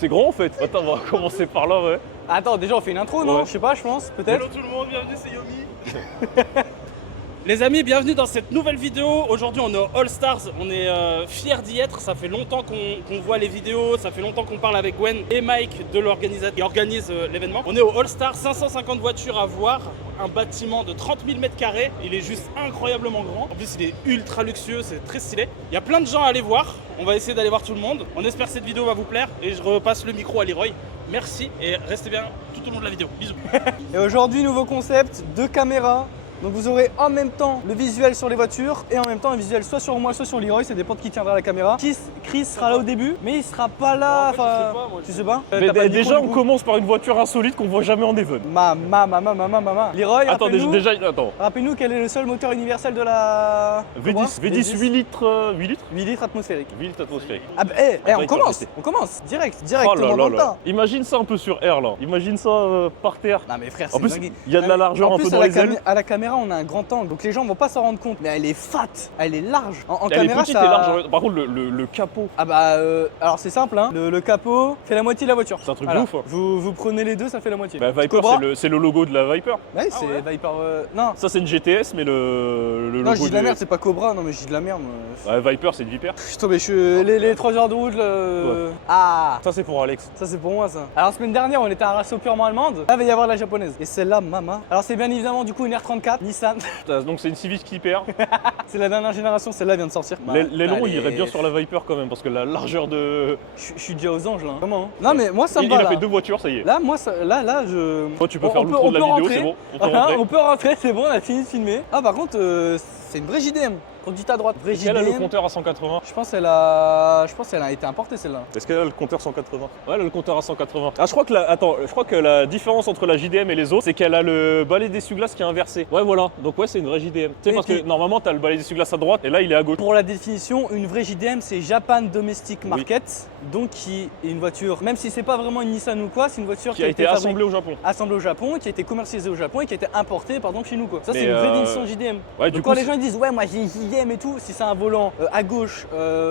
C'est grand en fait. Attends, on va commencer par là, ouais. Attends, déjà on fait une intro, non? Ouais. Je sais pas, je pense, peut-être. Hello tout le monde, bienvenue, c'est Yomi. Les amis, bienvenue dans cette nouvelle vidéo. Aujourd'hui, on est au All Stars. On est fiers d'y être. Ça fait longtemps qu'on voit les vidéos. Ça fait longtemps qu'on parle avec Gwen et Mike de l'organisateur qui organise l'événement. On est au All Stars, 550 voitures à voir. Un bâtiment de 30 000 m². Il est juste incroyablement grand. En plus, il est ultra luxueux. C'est très stylé. Il y a plein de gens à aller voir. On va essayer d'aller voir tout le monde. On espère que cette vidéo va vous plaire. Et je repasse le micro à Leroy. Merci et restez bien tout au long de la vidéo. Bisous. Et aujourd'hui, nouveau concept, 2 caméras. Donc vous aurez en même temps le visuel sur les voitures et en même temps un visuel soit sur moi, soit sur Leroy, ça dépend de qui tiendra la caméra. Chris sera là au début, mais il sera pas là. Tu sais pas Mais T'as pas de déjà, micro, on du coup commence par une voiture insolite qu'on voit jamais en even. Mama. Leroy, Attends, rappelle-nous rappelle-nous quel est le seul moteur universel de la V10, 8 litres, 8 litres 8 litres atmosphériques. 8 litres atmosphériques. Ah bah, on commence direct, Oh là on là entend. là. Imagine ça un peu sur air là. Imagine ça par terre. Non mais frère, En c'est plus, dingue. il y a de la largeur En un plus, peu dans les ailes. À la caméra, on a un grand angle, donc les gens vont pas s'en rendre compte. Mais elle est fat, elle est large. En Elle est caméra, petite ça... et large. Par contre, le capot, Ah bah, alors c'est simple, hein. Le capot fait la moitié de la voiture. c'est un truc Voilà. de ouf. Hein. Vous prenez les deux, ça fait la moitié. Bah, Viper, Cobra c'est le logo de la Viper. Ouais, c'est Viper. Non, Ça, c'est une GTS, mais le non, logo. je dis de la merde, c'est pas Cobra, non, mais je dis de la merde. Ouais, Viper, c'est une Viper. Putain, mais les 3 heures de route, Ah, Ça, c'est pour Alex. ça c'est pour moi ça. Alors semaine dernière on était à un raceau purement allemande, là il va y avoir la japonaise. Et celle-là, mama. Alors c'est bien évidemment du coup une R34 Nissan. Donc, c'est une Civic Keeper. C'est la dernière génération, celle-là vient de sortir. L'aileron, il Allez. irait bien sur la Viper quand même, parce que la largeur de. Je suis déjà aux anges là, vraiment. Hein. Non mais moi ça me Il va a là. fait 2 voitures, ça y est. Là moi ça, là je. Toi, tu peux On faire le peut- tour on de la peut vidéo, rentrer. c'est bon. On peut Voilà, rentrer. on peut rentrer, c'est bon, on a fini de filmer. Ah par contre c'est une vraie JDM. Conduite à droite. Vraie Est-ce qu'elle a le JDM. compteur à 180? Je pense qu'elle a été importée celle-là. Est-ce qu'elle a le compteur 180? Ouais, elle a le compteur à 180. Ah, je crois que la différence entre la JDM et les autres, c'est qu'elle a le balai d'essuie-glace qui est inversé. Ouais, voilà. Donc ouais, c'est une vraie JDM. Tu sais, Et parce puis- que normalement, t'as le balai d'essuie-glace à droite et là, il est à gauche. Pour la définition, une vraie JDM c'est Japan Domestic Market, donc qui est une voiture, même si c'est pas vraiment une Nissan ou quoi, c'est une voiture Qui a été assemblée au Japon. assemblée au Japon, qui a été commercialisée au Japon et qui a été importée chez nous quoi. Ça c'est Mais, une vraie définition JDM. Ouais, Donc du quand coup, les gens ils disent ouais moi j'ai une JDM et tout, si c'est un volant à gauche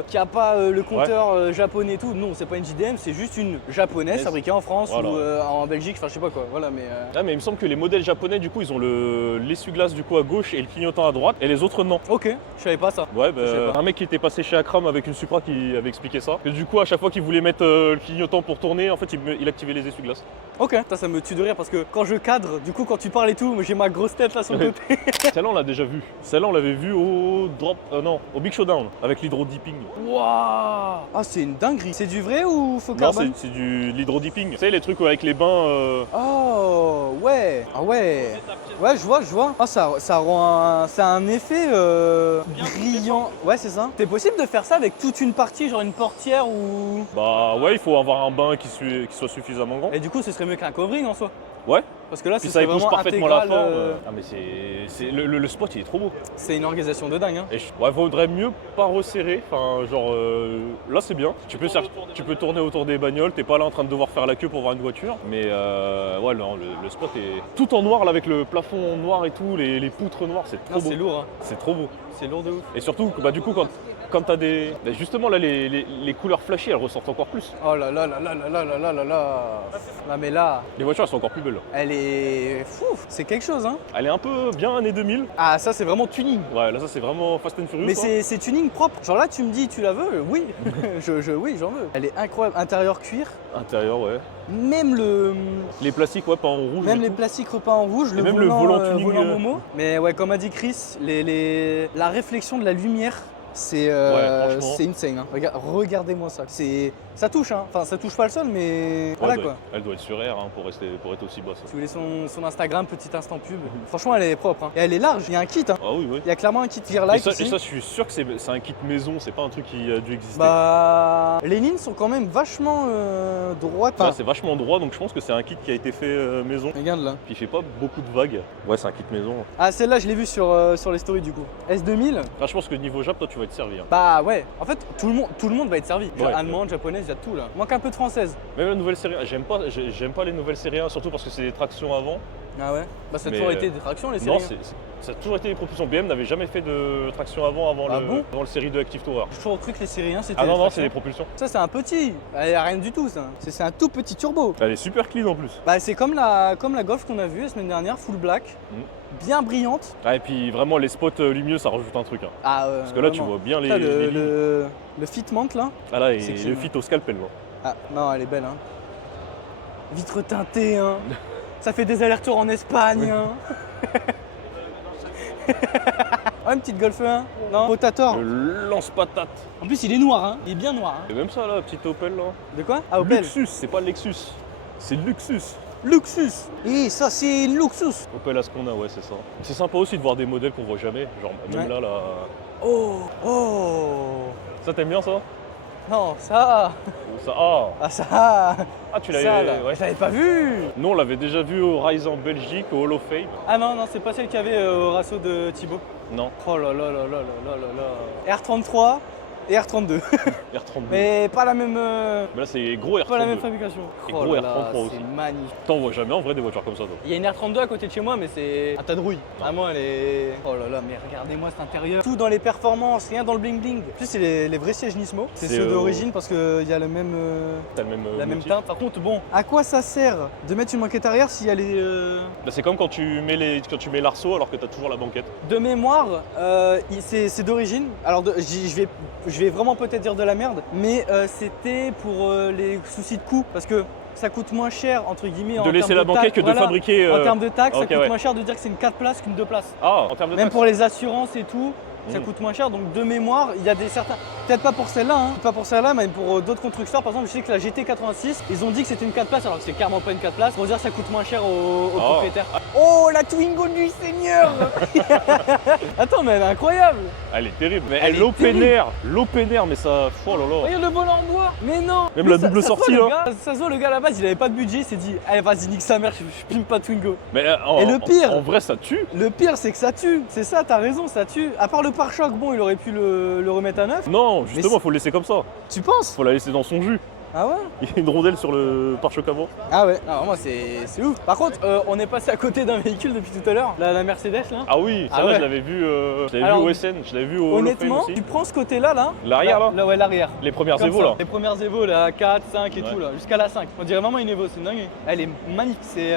qui a pas le compteur japonais et tout, non c'est pas une JDM, c'est juste une japonaise Yes. fabriquée en France Voilà. ou en Belgique, enfin je sais pas quoi. Voilà mais Ah, mais il me semble que les modèles japonais, du coup, ils ont l'essuie-glace du coup à gauche et le clignotant à droite, et les autres non. ok, je savais pas ça. Ouais, Je sais pas. un mec qui était passé chez Akram avec une Supra qui avait expliqué ça. Que du coup, à chaque fois qu'il voulait mettre le clignotant pour tourner, en fait, il activait les essuie-glaces. Ok, ça me tue de rire parce que quand je cadre, du coup quand tu parles et tout, j'ai ma grosse tête là sur le côté. Celle-là, on l'a déjà vue. Celle-là, on l'avait vue au au Big Showdown avec l'hydro-dipping. Waouh! Ah c'est une dinguerie. C'est du vrai ou faux Non, carbone? c'est de l'hydro-dipping. Tu sais, les trucs avec les bains. Oh ouais. Ah ouais. Ouais je vois. Ah ça rend un effet brillant. Ouais c'est ça. C'est possible de faire ça avec toute une partie, genre une portière ou. Bah ouais, il faut avoir un bain qui soit suffisamment grand. Et du coup ce serait mieux qu'un covering en soi. Ouais. Parce que là Puis ce ça serait épouse vraiment parfaitement la intégral, forme. Ah mais le spot, il est trop beau. C'est une organisation de dingue hein. Et ouais, vaudrait mieux pas resserrer. Enfin, genre là c'est bien. Tu peux tourner autour des bagnoles. T'es pas là en train de devoir faire la queue pour voir une voiture. Mais ouais, non, le spot est tout en noir là avec le plafond noir et tout, les poutres noires, c'est trop Non, beau. c'est lourd hein. C'est trop beau. C'est lourd de ouf. Et surtout, bah du coup quand t'as des, bah, justement là les couleurs flashy, elles ressortent encore plus. Oh là là là là là là là là là là. Non mais là, Les voitures elles sont encore plus belles. elle est fou. C'est quelque chose hein. Elle est un peu bien année 2000. Ah ça c'est vraiment tuning. Ouais, là ça c'est vraiment Fast and Furious. Mais hein. c'est tuning propre. Genre là, tu me dis, tu la veux? Oui. Oui, j'en veux. Elle est incroyable. Intérieur cuir. Intérieur, ouais. Même Les plastiques, ouais, pas en rouge. même du les coup. plastiques repeints en rouge. Et même le volant tuning, volant Momo. Mais ouais, comme a dit Chris, la réflexion de la lumière. C'est franchement. c'est insane. Hein. Regardez-moi ça. Ça touche, hein. Enfin, ça touche pas le sol, mais Ouais, voilà elle doit- quoi. Elle doit être sur air hein, pour être aussi basse. Si vous voulez son Instagram, petit instant pub. Franchement, elle est propre. Hein. Et elle est large. Il y a un kit. Hein. Ah oui, oui. Il y a clairement un kit Et Gearlight ça, ici. je suis sûr que c'est un kit maison, c'est pas un truc qui a dû exister. Bah, les lignes sont quand même vachement droites. Ça, c'est vachement droit, donc je pense que c'est un kit qui a été fait maison. Regarde là. Puis il fait pas beaucoup de vagues. Ouais, c'est un kit maison. Ah, celle-là, je l'ai vue sur les stories du coup. S2000. Enfin, je pense que niveau Jap, toi, tu vas être servi. Hein. Bah ouais. En fait, tout le monde va être servi. Ouais. Allemande, japonaise, il y a tout là. Manque un peu de française. Même la nouvelle série, j'aime pas les nouvelles séries 1, surtout parce que c'est des tractions avant. Ah ouais. Bah ça a Mais, toujours été des tractions les séries. Non, ça a toujours été des propulsions. BM n'avait jamais fait de traction avant Ah bon le série de Active Tourer. J'ai toujours cru que les séries 1 c'était Ah des non, non, tractions. c'est des propulsions. Ça c'est un petit. Il y a rien du tout ça. C'est un tout petit turbo. Elle est super clean en plus. Bah c'est comme la Golf qu'on a vue la semaine dernière, full black. Bien brillante. Ah, et puis vraiment, les spots lumineux, ça rajoute un truc. Hein. Ah Parce que là, tu vois bien les, Ça, les lignes. le fitment là. Ah là, et c'est le clean, fit au scalpel. Là. Ah non, elle est belle hein. Vitre teintée hein. Ça fait des allers-retours en Espagne hein. Ah, une petite Golf 1. Non, Potator. Le lance-patate. En plus il est noir hein. Il est bien noir hein. Et même ça là, petite Opel là. De quoi? Ah Opel. Luxus, c'est pas Lexus. C'est Luxus. Luxus. Et ça c'est une Luxus. Opel Ascona, ouais, c'est ça. C'est sympa aussi de voir des modèles qu'on voit jamais. Genre, même Ouais. là. Oh. Ça, t'aimes bien ça? Non, ça. Ou ça. Ah, Ça. tu Ça l'avais. là. Ouais. Je l'avais pas vu. Nous, on l'avait déjà vu au Rise en Belgique, au Hall of Fame. Ah non, c'est pas celle qu'il y avait au rasso de Thibaut. Non, Oh là là là là là là là là. R33 et R32. R32. Mais pas la même, Mais là, c'est gros R32. pas la même fabrication. Et Oh gros là là, R33 aussi. c'est magnifique. T'en vois jamais en vrai des voitures comme ça, toi. Il y a une R32 à côté de chez moi, mais c'est un tas de rouille. Vraiment, elle est. Oh là là, mais regardez-moi cet intérieur. Tout dans les performances, rien dans le bling bling. En plus, c'est les vrais sièges Nismo. C'est C'est, ceux d'origine parce qu'il y a le même. T'as le même. La même motif. teinte. Par contre, bon, à quoi ça sert de mettre une banquette arrière s'il y a les. Bah, c'est comme quand tu mets l'arceau alors que t'as toujours la banquette. De mémoire, c'est d'origine. Alors, je vais vraiment peut-être dire de la merde, mais c'était pour les soucis de coût. Parce que ça coûte moins cher, entre guillemets, en De laisser termes la de banquette taxes, que de voilà. fabriquer. En termes de taxes, ok, ça coûte ouais. moins cher de dire que c'est une 4 places qu'une 2 places. Ah, en termes de Même taxes. pour les assurances et tout, ça Mm. coûte moins cher. Donc de mémoire, il y a des certains. Peut-être pas pour celle-là, hein, pas pour celle-là, mais pour d'autres constructeurs. Par exemple, je sais que la GT86, ils ont dit que c'était une 4 places alors que c'est clairement pas une 4 places. Pour dire que ça coûte moins cher aux Oh. propriétaires. Oh, la Twingo du Seigneur. Attends, mais elle est incroyable. Elle est terrible. Mais Elle est l'open air, mais ça. Oh là là. Regarde le volant en bois. Mais non. Même Mais la ça- double ça se voit, sortie, le hein. gars- Ça se voit, le gars à la base, il avait pas de budget, il s'est dit, allez vas-y, nique sa mère, je pime pas Twingo. Mais Et le pire- en vrai, ça tue. Le pire, c'est que ça tue. C'est ça, t'as raison, ça tue. À part le pare-choc, bon, il aurait pu le remettre à neuf. Non, justement, c'est- faut le laisser comme ça. Tu penses? Faut la laisser dans son jus. Ah ouais? Il y a une rondelle sur le pare-choc avant. Ah ouais. Non, moi, c'est ouf. Par contre, on est passé à côté d'un véhicule depuis tout à l'heure. La Mercedes, là. Ah oui, ça Ah là, ouais. je l'avais vu, Alors, au SN, je l'avais vu au Hall of Fame Honnêtement, aussi. tu prends ce côté-là, là. L'arrière, là Ouais, l'arrière. Les premières Comme Evo ça. là. Les premières Evo, la 4, 5 et Ouais. tout, là. Jusqu'à la 5. On dirait vraiment une Evo, c'est une dingue. Elle est magnifique. C'est.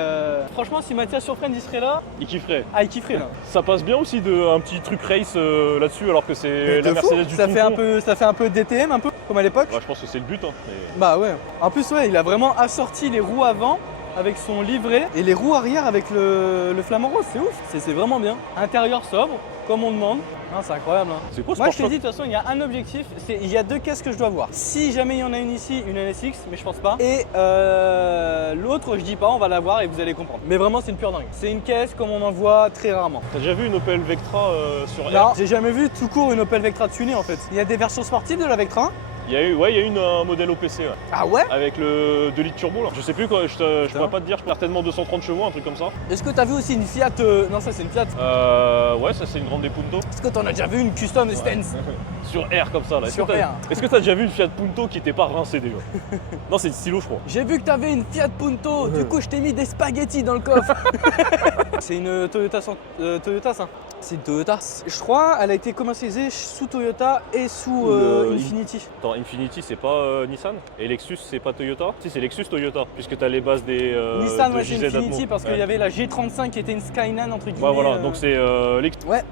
Franchement, si Mathias Surfriend il serait là, Il kifferait. ah, il kifferait, là. Ça passe bien aussi de un petit truc race là-dessus alors que c'est De la fou. Mercedes du ça tout fait un fond. peu, ça fait un peu DTM, un peu, comme à l'époque. Ouais, je pense que c'est le but. Hein, mais- Bah ouais. En plus, ouais, il a vraiment assorti les roues avant avec son livret et les roues arrière avec le flamant rose. C'est ouf. C'est vraiment bien. Intérieur sobre, comme on demande. Non, c'est incroyable. Hein. C'est quoi ce Moi, je t'ai pare-choc dit, de toute façon, il y a un objectif. Il y a deux caisses que je dois voir. Si jamais il y en a une ici, une NSX, mais je pense pas. Et l'autre, je dis pas, on va la voir et vous allez comprendre. Mais vraiment, c'est une pure dingue. C'est une caisse comme on en voit très rarement. T'as déjà vu une Opel Vectra sur Non, R? j'ai jamais vu tout court une Opel Vectra tunée en fait. Il y a des versions sportives de la Vectra. Il y a eu un modèle OPC ouais, Ah ouais? avec le 2 litres turbo là. Je sais plus quoi, je pourrais pas te dire, certainement 230 chevaux, un truc comme ça. Est-ce que t'as vu aussi une Fiat non, ça c'est une Fiat. Ouais, ça c'est une grande des Punto. Est-ce que t'en as déjà vu une Custom Stance? Sur R comme ça là. Est-ce Sur que t'as- R. Est-ce que t'as déjà vu une Fiat Punto qui était pas rincée déjà? Non, c'est une stylo je crois. J'ai vu que t'avais une Fiat Punto, du coup je t'ai mis des spaghettis dans le coffre. C'est une Toyota, Toyota ça. C'est une Toyota. Je crois elle a été commercialisée sous Toyota et sous Infiniti. Attends, Infiniti c'est pas Nissan? Et Lexus c'est pas Toyota? Si, c'est Lexus Toyota, puisque t'as les bases des. Nissan, de ouais, c'est JZ Infiniti Atmo. parce qu'il Ouais. y avait la G35 qui était une Skyline entre guillemets. Ouais, voilà, donc c'est Lexus. Ouais.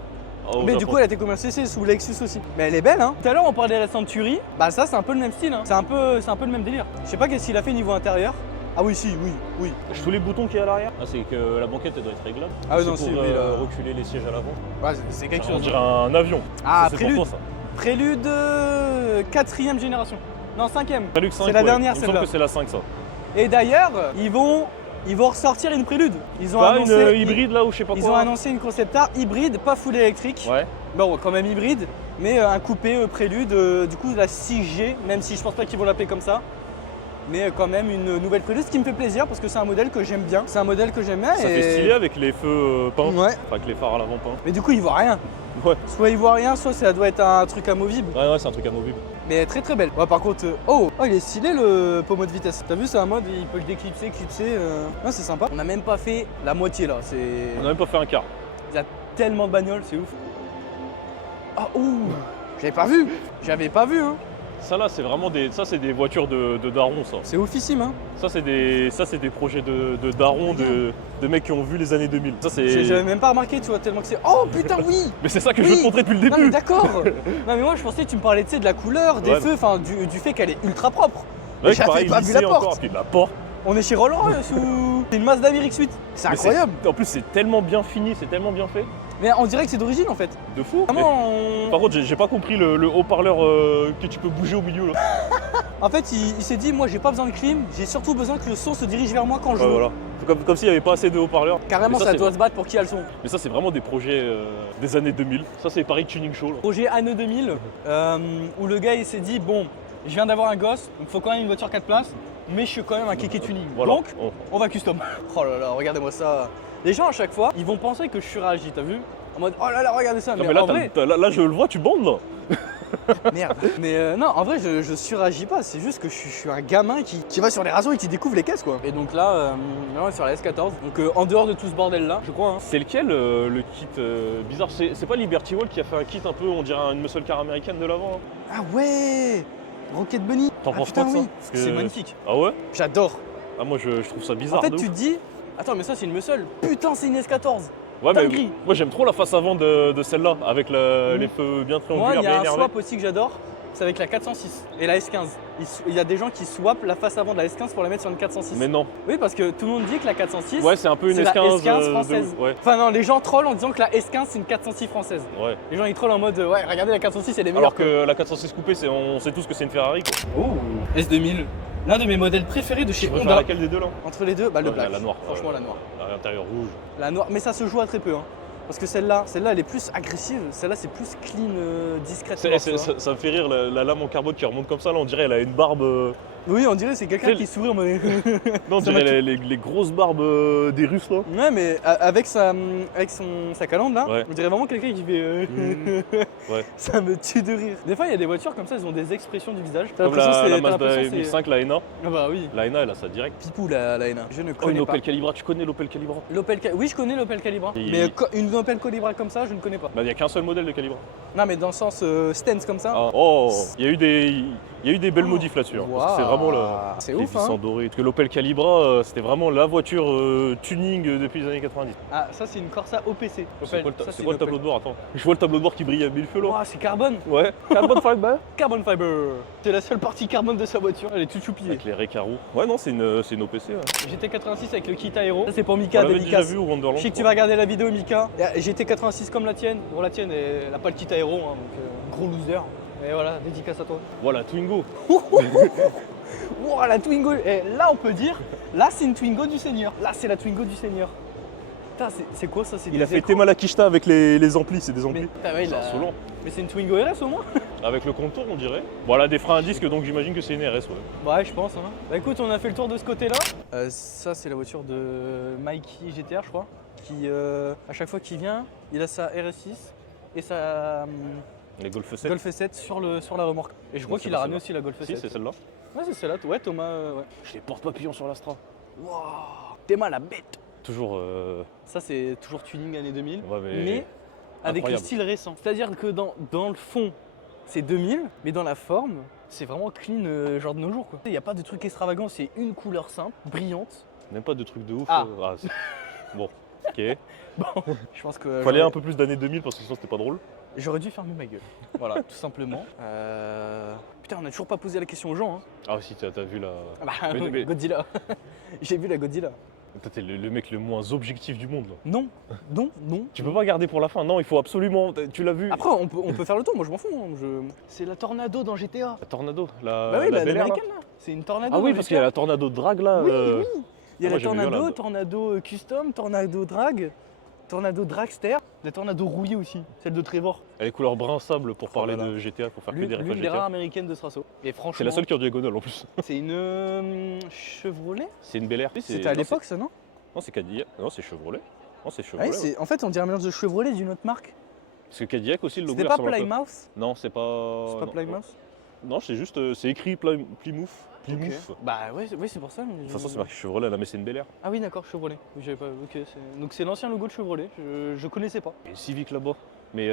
Mais du coup, elle a été commercialisée sous Lexus aussi. Mais elle est belle, hein. Tout à l'heure, on parlait de la Century. Bah, ça, c'est un peu le même style. Hein. C'est un peu le même délire. Je sais pas qu'est-ce qu'il a fait niveau intérieur. Ah oui, si, oui. Tous les boutons qu'il y a à l'arrière. Ah, c'est que la banquette elle doit être réglable. Ah oui, C'est non, pour si, oui, là. reculer les sièges à l'avant. Ouais, c'est quelque On chose. dirait un avion. Ah, Ça, c'est Prélude. pour toi, ça. Prélude 4ème génération. Non, 5ème. Prélude 5, C'est la ouais. dernière, Il me semble celle-là. que c'est la 5 ça. Et d'ailleurs, ils vont ressortir une Prélude. Ils ont Pas annoncé une hybride là ou je sais pas Ils quoi. ont annoncé une concept art hybride, pas full électrique. Ouais. Bon, quand même hybride, mais un coupé Prélude, du coup la 6G, même si je pense pas qu'ils vont l'appeler comme ça. Mais quand même une nouvelle Prélude, ce qui me fait plaisir parce que c'est un modèle que j'aime bien. C'est un modèle que j'aime bien. Ça fait stylé avec les feux peints. Ouais. Enfin, avec les phares à l'avant peints. Mais du coup, il voit rien. Ouais. Soit il voit rien, soit ça doit être un truc amovible. Ouais, c'est un truc amovible. Mais très très belle. Ouais, par contre, oh, il est stylé le pommeau de vitesse. T'as vu, c'est un mode, il peut le déclipser, clipser. Non, c'est sympa. On n'a même pas fait la moitié là. On n'a même pas fait un quart. Il y a tellement de bagnoles, c'est ouf. Ah, ouh, j'avais pas vu, hein. Ça là, c'est vraiment ça c'est des voitures de darons, ça. C'est oufissime, hein. Ça c'est des projets de darons, de mecs qui ont vu les années 2000. Ça c'est. J'avais même pas remarqué, tu vois, tellement que c'est. Oh putain, oui. Mais c'est ça que je veux te montrer depuis le Non, mais début. d'accord. Non, mais moi, je pensais que tu me parlais, tu sais, de la couleur, des Ouais. feux, enfin, du fait qu'elle est ultra propre. Ouais, J'avais pareil, pas vu la lissé porte. encore, puis la porte. On est chez Rolls-Royce ou c'est une Mazda MX-8. C'est Mais incroyable. En plus, c'est tellement bien fini, c'est tellement bien fait. Mais on dirait que c'est d'origine en fait. De fou. Vraiment, Par contre, j'ai pas compris le haut-parleur que tu peux bouger au milieu là. En fait, il s'est dit, moi, j'ai pas besoin de clim, j'ai surtout besoin que le son se dirige vers moi quand je Ouais, veux. voilà. Comme s'il n'y avait pas assez de haut-parleurs. Carrément, Mais ça c'est doit se battre pour qui a le son. Mais ça, c'est vraiment des projets des années 2000. Ça, c'est Paris Tuning Show. Là. Projet années 2000, où le gars il s'est dit, bon, je viens d'avoir un gosse, donc il faut quand même une voiture 4 places, mais je suis quand même un kéké tuning. Voilà. Donc, on va custom. Oh là là, regardez-moi ça. Les gens à chaque fois, ils vont penser que je surréagis, t'as vu? En mode, oh là là, regardez ça. Non, mais là, en vrai, là, je le vois, tu bandes là. merde. Mais non, en vrai, je suragis pas. C'est juste que je suis un gamin qui va sur les rations et qui découvre les caisses, quoi. Et donc là, on est sur la S14. Donc en dehors de tout ce bordel là, je crois. Hein. C'est lequel le kit bizarre? C'est pas Liberty Wall qui a fait un kit un peu, on dirait une muscle car américaine de l'avant hein. Ah ouais, Rocket Bunny. T'en Ah penses putain, quoi de ça oui. Parce que- C'est magnifique. Ah ouais? J'adore. Ah, moi, je trouve ça bizarre. En fait, de tu ouf. te dis, attends, mais ça c'est une muscle. Putain, c'est une S14. Ouais, mais dinguerie. moi, j'aime trop la face avant de celle-là, avec les feux bien Moi, triangulaires, il y bien a un énervés. swap aussi que j'adore. C'est avec la 406 et la S15. Il y a des gens qui swappent la face avant de la S15 pour la mettre sur une 406. Mais non. Oui, parce que tout le monde dit que la 406, Ouais, c'est un peu une c'est la S15. S15 de française. ouf, ouais. Enfin non, les gens trollent en disant que la S15 c'est une 406 française. Ouais. Les gens ils trollent en mode ouais, regardez la 406 elle est meilleure. Alors que la 406 coupée, on sait tous que c'est une Ferrari. Quoi. Oh, S2000, l'un de mes modèles préférés de chez Tu préfères Honda. laquelle des deux là? Entre les deux, bah le Ouais, black. la noire. Franchement la noire. À l'intérieur rouge. La noire, mais ça se joue à très peu hein. Parce que celle-là elle est plus agressive, celle-là c'est plus clean, discrète. Ça me fait rire la lame en carbone qui remonte comme ça. Là, on dirait elle a une barbe. Oui, on dirait c'est quelqu'un C'est- qui sourit en mode. Non, on Ça dirait les grosses barbes des Russes là. Ouais, mais avec sa calandre là, Ouais. on dirait vraiment quelqu'un qui fait. Ouais. Ça me tue de rire. Des fois, il y a des voitures comme ça, elles ont des expressions du visage. T'as Comme l'impression que la t'as Mazda l'impression que c'est- 1005, la NA. Ah bah oui. La NA, elle a ça direct. Pipou la NA. Je ne Oh, connais une pas. Opel Calibra, tu connais l'Opel Calibra? Oui, je connais l'Opel Calibra. Et- Mais une Opel Calibra comme ça, je ne connais pas. Bah, il n'y a qu'un seul modèle de Calibra. Non, mais dans le sens stance comme ça. Ah. Oh, il y a eu des belles modifs là-dessus. Hein, parce que c'est vraiment C'est les ouf, vissants hein. dorés. Parce que l'Opel Calibra, c'était vraiment la voiture tuning depuis les années 90. Ah, ça, c'est une Corsa OPC. C'est quoi, Ça, c'est quoi le une tableau Opel. de bord? Attends. Je vois le tableau de bord qui brille à mille feux là. Ouah, c'est carbone. Ouais. Carbon fiber. Carbon fiber. C'est la seule partie carbone de sa voiture. Elle est toute choupillée. Avec les récarous. Ouais, non, c'est une OPC. Ouais. GT86 avec le kit aéro. Ça, c'est pour On Mika, l'avait déjà dédicace. vu au Wonderland. Je sais que tu vas regarder la vidéo Mika. GT86 comme la tienne. Bon la tienne elle n'a pas le kit aéro hein, donc gros loser. Et voilà, dédicace à toi. Voilà, Twingo. Wow, la Twingo. Et là on peut dire, là c'est une Twingo du Seigneur. Là c'est la Twingo du Seigneur. Putain c'est quoi ça? C'est Il des a fait écrans. Tema la Kishta avec les amplis, c'est des Mais, amplis. putain, ouais, il C'est a- insolent. mais c'est une Twingo RS au moins? Avec le contour, on dirait. Bon, elle a des freins à disque, donc j'imagine que c'est une RS, ouais. Ouais je pense hein. Bah écoute on a fait le tour de ce côté là. Ça c'est la voiture de Mikey GTR je crois. Qui à chaque fois qu'il vient, il a sa RS6 et sa Les Golf 7. Golf 7 sur la remorque. Et je crois Donc, qu'il c'est a pas ramené celle-là. aussi la Golf 7. Si, c'est celle-là. Ouais, c'est celle-là. Ouais, Thomas. Ouais. Je les porte papillons sur l'Astra. Waouh, t'es mal la bête. Toujours. Ça, c'est toujours tuning année 2000. Ouais, mais avec le incroyable. style récent. C'est-à-dire que dans le fond, c'est 2000, mais dans la forme, c'est vraiment clean, genre de nos jours. Il n'y a pas de truc extravagant, c'est une couleur simple, brillante. Même pas de trucs de ouf. Ah. Bon, ok. Bon, je pense que. Fallait un peu plus d'années 2000 parce que sinon c'était pas drôle. J'aurais dû fermer ma gueule. Voilà, tout simplement. Putain, on n'a toujours pas posé la question aux gens. Hein. Ah, si, t'as vu la. Ah bah, Mais- Godzilla. J'ai vu la Godzilla. Toi, t'es le mec le moins objectif du monde là. Non, non, non. Tu peux pas garder pour la fin, non, il faut absolument. Tu l'as vu? Après, on peut faire le tour, moi je m'en fous. Hein. C'est la Tornado dans GTA. La Tornado, la. Bah oui, la Bel Air, là. l'américaine là. C'est une Tornado. Ah oui, dans parce qu'il y a GTA. la Tornado de drag là. Oui, oui. Il y a moi, la j'ai vu Tornado, la- Tornado Custom, Tornado Drag, Tornado Dragster, la Tornado rouillée aussi, celle de Trevor. Elle est couleur brun sable pour parler là là. de GTA, pour faire que L'une des refs l'une des GTA. rares américaines de Strasso. Et franchement, C'est la seule qui est en diagonale en plus. c'est une Chevrolet. C'est une Bel Air. C'était à non, l'époque ça, non? Non, c'est Cadillac. Non, c'est Chevrolet. Non, c'est Ah Chevrolet. oui, ouais. en fait, on dirait un mélange de Chevrolet et d'une autre marque. Parce que Cadillac aussi, le logo C'était il pas ressemble un peu. Plymouth? Non, c'est pas. C'est pas non, Plymouth? Non, c'est juste, c'est écrit Plymouth. Plymouth. Bah ouais, oui, c'est pour ça. De toute façon, c'est marqué Chevrolet à la Messine Bel Air. Ah oui, d'accord, Chevrolet. Oui, j'avais pas. Ok, donc c'est l'ancien logo de Chevrolet. Je connaissais pas. Il y a une Civic là-bas. Mais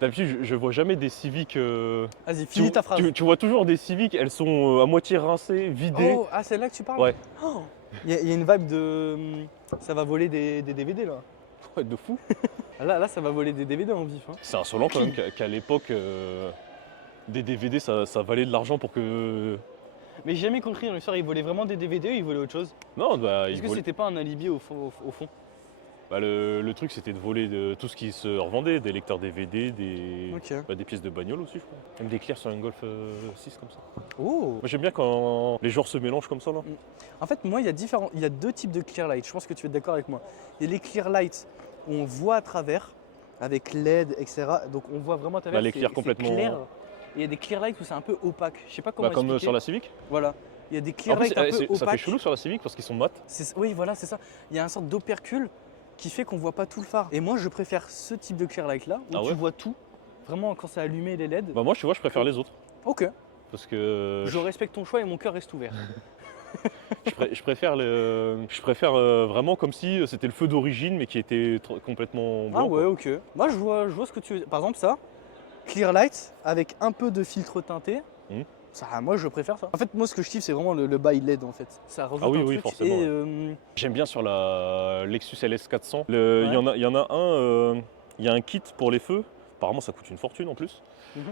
d'habitude, je vois jamais des Civics. Vas-y, finis ta phrase. Tu vois toujours des Civics, elles sont à moitié rincées, vidées. Oh, ah, c'est là que tu parles. Ouais. Oh, il y a une vibe de. Ça va voler des DVD là. Ouais, de fou. Là, ça va voler des DVD en vif. Hein. C'est insolent quand même qu'à l'époque, des DVD, ça valait de l'argent pour que. Mais j'ai jamais compris dans l'histoire, ils volaient vraiment des DVD ou ils volaient autre chose? Non, bah, Est-ce que c'était pas un alibi au fond? Bah, le truc, c'était de voler de tout ce qui se revendait, des lecteurs DVD, des pièces de bagnole aussi, je crois. Même des clairs sur une Golf 6 comme ça. Oh. Moi, j'aime bien quand les genres se mélangent comme ça là. En fait, moi, il y a deux types de clear light. Je pense que tu vas être d'accord avec moi. Il y a les clear lights où on voit à travers, avec LED, etc. Donc on voit vraiment à travers. Bah, les clear complètement. Clair. Et il y a des clear lights où c'est un peu opaque. Je sais pas comment Bah, comme expliquer. sur la Civic. Voilà. Il y a des clear En plus, lights un peu ça fait opaques. chelou sur la Civic parce qu'ils sont mat. Oui, voilà, c'est ça. Il y a un sorte d'opercule qui fait qu'on voit pas tout le phare. Et moi, je préfère ce type de clear light là où Ah tu ouais vois tout. Vraiment, quand c'est allumé les LED. Bah, moi, tu vois, je préfère les autres. Ok. Parce que Je respecte ton choix et mon cœur reste ouvert. je préfère vraiment comme si c'était le feu d'origine mais qui était complètement blanc. Ah ouais, quoi. ok. Moi, je vois ce que tu veux. Par exemple, ça, clear light avec un peu de filtre teinté. Ça, moi, je préfère ça. En fait, moi, ce que je kiffe, c'est vraiment le bail LED en fait. Ça rajoute Ah oui, un oui, truc. forcément, Et, J'aime bien sur la Lexus LS 400. Il Ouais. y en a un, il y a un kit pour les feux. Apparemment, ça coûte une fortune en plus. Mhm.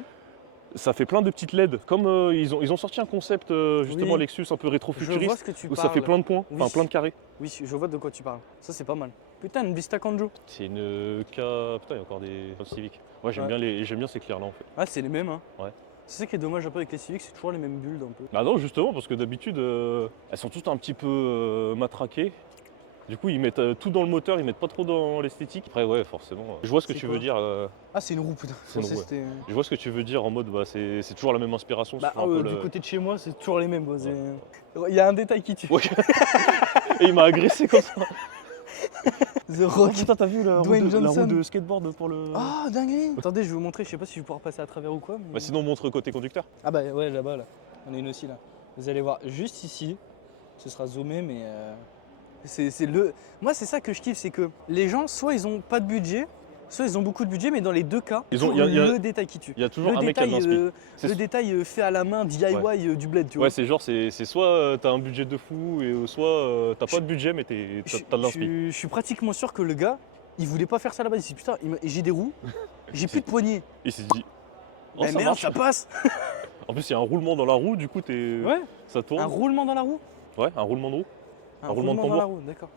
Ça fait plein de petites LED. Comme ils ont sorti un concept justement Oui. Lexus un peu je vois rétro-futuriste ce que tu où parles. ça fait plein de points, Oui. enfin plein de carrés. Oui, je vois de quoi tu parles. Ça, c'est pas mal. Putain, une Vista Canjo. C'est une K. Putain, il y a encore des Civic. Ouais, j'aime Ouais. bien ces clairs là en fait. Ah, c'est les mêmes, hein. Ouais. C'est ça qui est dommage un peu avec les Civics, c'est toujours les mêmes builds un peu. Bah non, justement, parce que d'habitude, elles sont toutes un petit peu matraquées. Du coup, ils mettent tout dans le moteur, ils mettent pas trop dans l'esthétique. Après, ouais, forcément. Je vois ce que C'est tu quoi veux dire. Ah, c'est une roue, putain. C'est une Je pensais roue, que c'était- Je vois ce que tu veux dire en mode, bah, c'est toujours la même inspiration. Bah, sur un peu du le- côté de chez moi, c'est toujours les mêmes. Quoi. Il y a un détail qui tue. Ouais. Et il m'a agressé comme ça. The Rock. putain, t'as vu Dwayne Johnson. skateboard pour le. Ah, dinguerie. Attendez, je vais vous montrer, je sais pas si je vais pouvoir passer à travers ou quoi. Mais... Bah, sinon, montre côté conducteur. Ah bah ouais, là-bas, là. On a une aussi, là. Vous allez voir, juste ici, ce sera zoomé, mais... c'est le... Moi, c'est ça que je kiffe, c'est que les gens, soit ils ont pas de budget, soit ils ont beaucoup de budget, mais dans les deux cas, Ils ont- toujours y a- le détail qui tue. Il y a toujours Le un mec qui a de détail, l'inspi. C'est- le détail fait à la main, DIY du bled, tu vois. Ouais, c'est genre, c'est soit t'as un budget de fou, et soit t'as pas de budget, mais t'as de l'inspi. Je suis pratiquement sûr que le gars, il voulait pas faire ça là-bas. Il s'est dit putain, j'ai des roues, j'ai plus de poignée. Il s'est dit. Oh, Mais ça merde, marche. ça passe. En plus, il y a un roulement dans la roue, du coup, Ouais, ça tourne. un roulement dans la roue. Ouais, un roulement de roue. Un roulement de dans tambour. la roue, d'accord.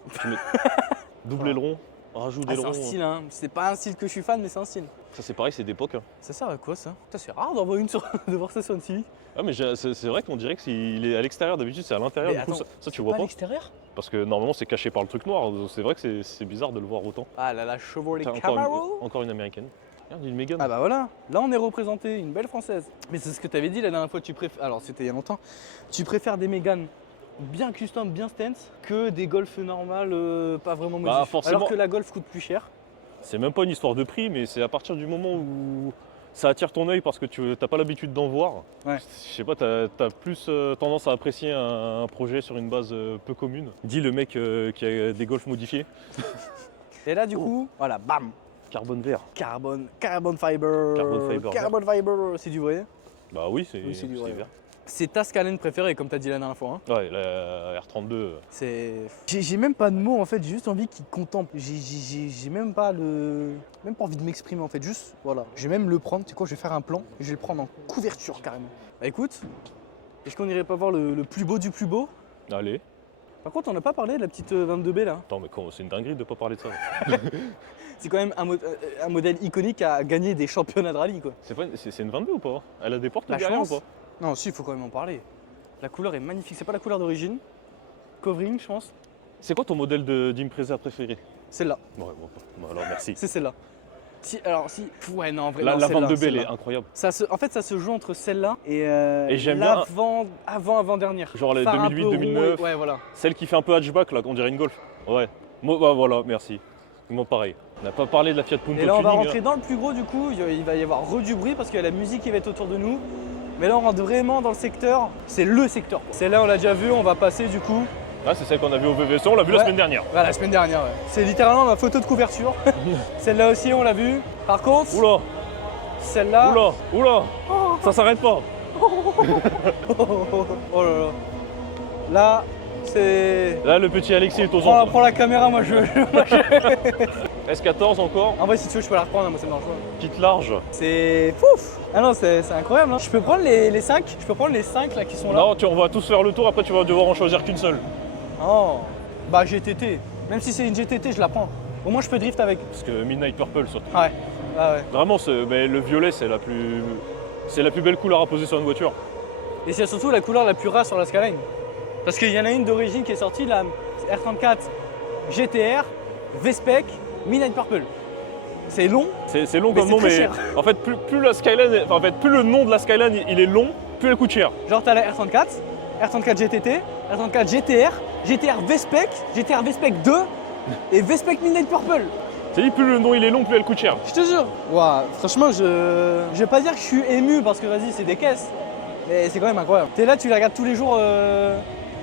Double aileron, rajout Ah, c'est d'aileron. un style, hein. C'est pas un style que je suis fan, mais c'est un style. Ça, c'est pareil, c'est d'époque. Hein. Ça sert à quoi ça? Putain, c'est rare d'en voir une sur... de voir ça sur une Civic. Ah, mais c'est vrai qu'on dirait qu'il est à l'extérieur, d'habitude, c'est à l'intérieur. Mais Du coup, attends, ça, tu vois à pas. l'extérieur? Parce que normalement, c'est caché par le truc noir. C'est vrai que c'est bizarre de le voir autant. Ah là là, Chevrolet Tiens, Camaro. encore une américaine. Regarde, une Mégane. Ah bah voilà, là on est représenté, une belle française. Mais c'est ce que tu avais dit la dernière fois, tu préfères. Alors c'était il y a longtemps. Tu préfères des Mégane bien custom, bien stance, que des Golf normales, pas vraiment Bah, modifs. forcément. Alors que la Golf coûte plus cher. C'est même pas une histoire de prix, mais c'est à partir du moment où ça attire ton œil parce que tu n'as pas l'habitude d'en voir. Ouais. Je sais pas, t'as plus tendance à apprécier un projet sur une base peu commune. Dis le mec qui a des Golf modifiés. Et là du coup, voilà, bam, Carbone vert. carbon fiber. Carbon fiber. Carbon fiber, c'est du vrai. Bah oui, c'est Oui, c'est du vrai. vert. C'est ta Scalene préférée, comme tu as dit la dernière fois. Hein. Ouais, la R32. C'est. J'ai même pas de mots en fait, j'ai juste envie qu'il contemple. J'ai même pas le. Même pas envie de m'exprimer en fait, juste voilà. Je vais même le prendre, tu sais quoi, je vais faire un plan et je vais le prendre en couverture carrément. Bah écoute, est-ce qu'on irait pas voir le plus beau du plus beau? Allez. Par contre, on n'a pas parlé de la petite 22B là. Attends, mais c'est une dinguerie de pas parler de ça. C'est quand même un modèle iconique à gagner des championnats de rallye quoi. C'est une 22 ou pas? Elle a des portes Bah, je derrière ou pense. pas? Non, si, il faut quand même en parler. La couleur est magnifique, c'est pas la couleur d'origine. Covering, je pense. C'est quoi ton modèle d'Impreza préféré? Celle-là, Ouais, bon, alors merci. c'est celle-là. Si, alors si. Ouais, non, en vrai, La non, celle-là, 22B, elle celle-là. est incroyable. En fait, ça se joue entre celle-là et, j'aime bien- avant-dernière. Genre les Phare un peu 2008, roux, 2009. Ouais, voilà. Celle qui fait un peu hatchback, là, on dirait une Golf. Ouais. Moi, bah voilà, merci. Moi, pareil. On n'a pas parlé de la Fiat Punto Et là, on va Tuning, rentrer dans le plus gros, du coup. Il va y avoir du bruit parce qu'il y a la musique qui va être autour de nous. Mais là, on rentre vraiment dans le secteur. C'est le secteur. Celle-là, on l'a déjà vu, on va passer du coup. Ah, c'est celle qu'on a vue au VVC, on l'a vue la Ouais. semaine dernière. Voilà, la semaine dernière, ouais. C'est littéralement ma photo de couverture. Celle-là aussi, on l'a vue. Par contre, Oula, celle-là. oula, oula, ça s'arrête pas. Oh là là. Là, c'est. Là, le petit Alexis est aux anges. Prends la caméra, moi je. S14 encore, En vrai, si tu veux, je peux la reprendre, moi ça me dérange pas. petite large. C'est fouf. Ah non, c'est incroyable. Hein. Je peux prendre les 5. Je peux prendre les 5 là qui sont là. Non, on va tous faire le tour, après tu vas devoir en choisir qu'une seule. Oh. Bah GTT. Même si c'est une GTT, je la prends. Au moins, je peux drift avec. Parce que Midnight Purple surtout. Ouais. Ah ouais. Vraiment, mais le violet, c'est la plus belle couleur à poser sur une voiture. Et c'est surtout la couleur la plus rare sur la Skyline. Parce qu'il y en a une d'origine qui est sortie, la R34 GTR, V-Spec, Midnight Purple. C'est long. C'est long Mais comme c'est nom, très mais cher. en fait, plus la Skyline, en fait, plus le nom de la Skyline il est long, plus elle coûte cher. Genre t'as la R34, R34 GTT, R34 GTR, GTR V-Spec, GTR V-Spec 2 et V-Spec Midnight Purple. C'est dit, plus le nom il est long, plus elle coûte cher. Je te jure. Ouah, franchement, je vais pas dire que je suis ému parce que vas-y, c'est des caisses. Mais c'est quand même incroyable. T'es là, tu les regardes tous les jours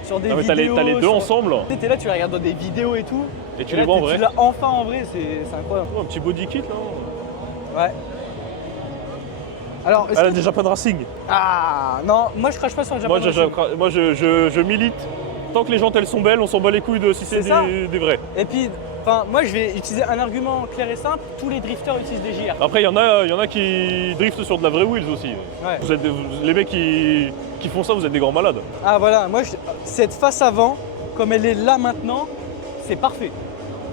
sur des Ah, mais vidéos. t'as les deux sur- ensemble T'es là, tu les regardes dans des vidéos et tout. et tu là, les vois en tu vrai. l'as enfin en vrai, c'est incroyable. Oh, un petit body kit là. Ouais. Alors, est-ce Elle a que- déjà pas de Racing. Ah non, moi je crache pas sur le Japan. Moi, je milite. Tant que les jantes elles sont belles, on s'en bat les couilles de si c'est C'est ça. des vrais. Et puis, enfin, moi je vais utiliser un argument clair et simple. Tous les drifters utilisent des JR. Après, il y en a qui driftent sur de la vraie wheels aussi. Ouais. Vous êtes les mecs qui font ça, vous êtes des grands malades. Ah voilà, moi cette face avant, comme elle est là maintenant, c'est parfait.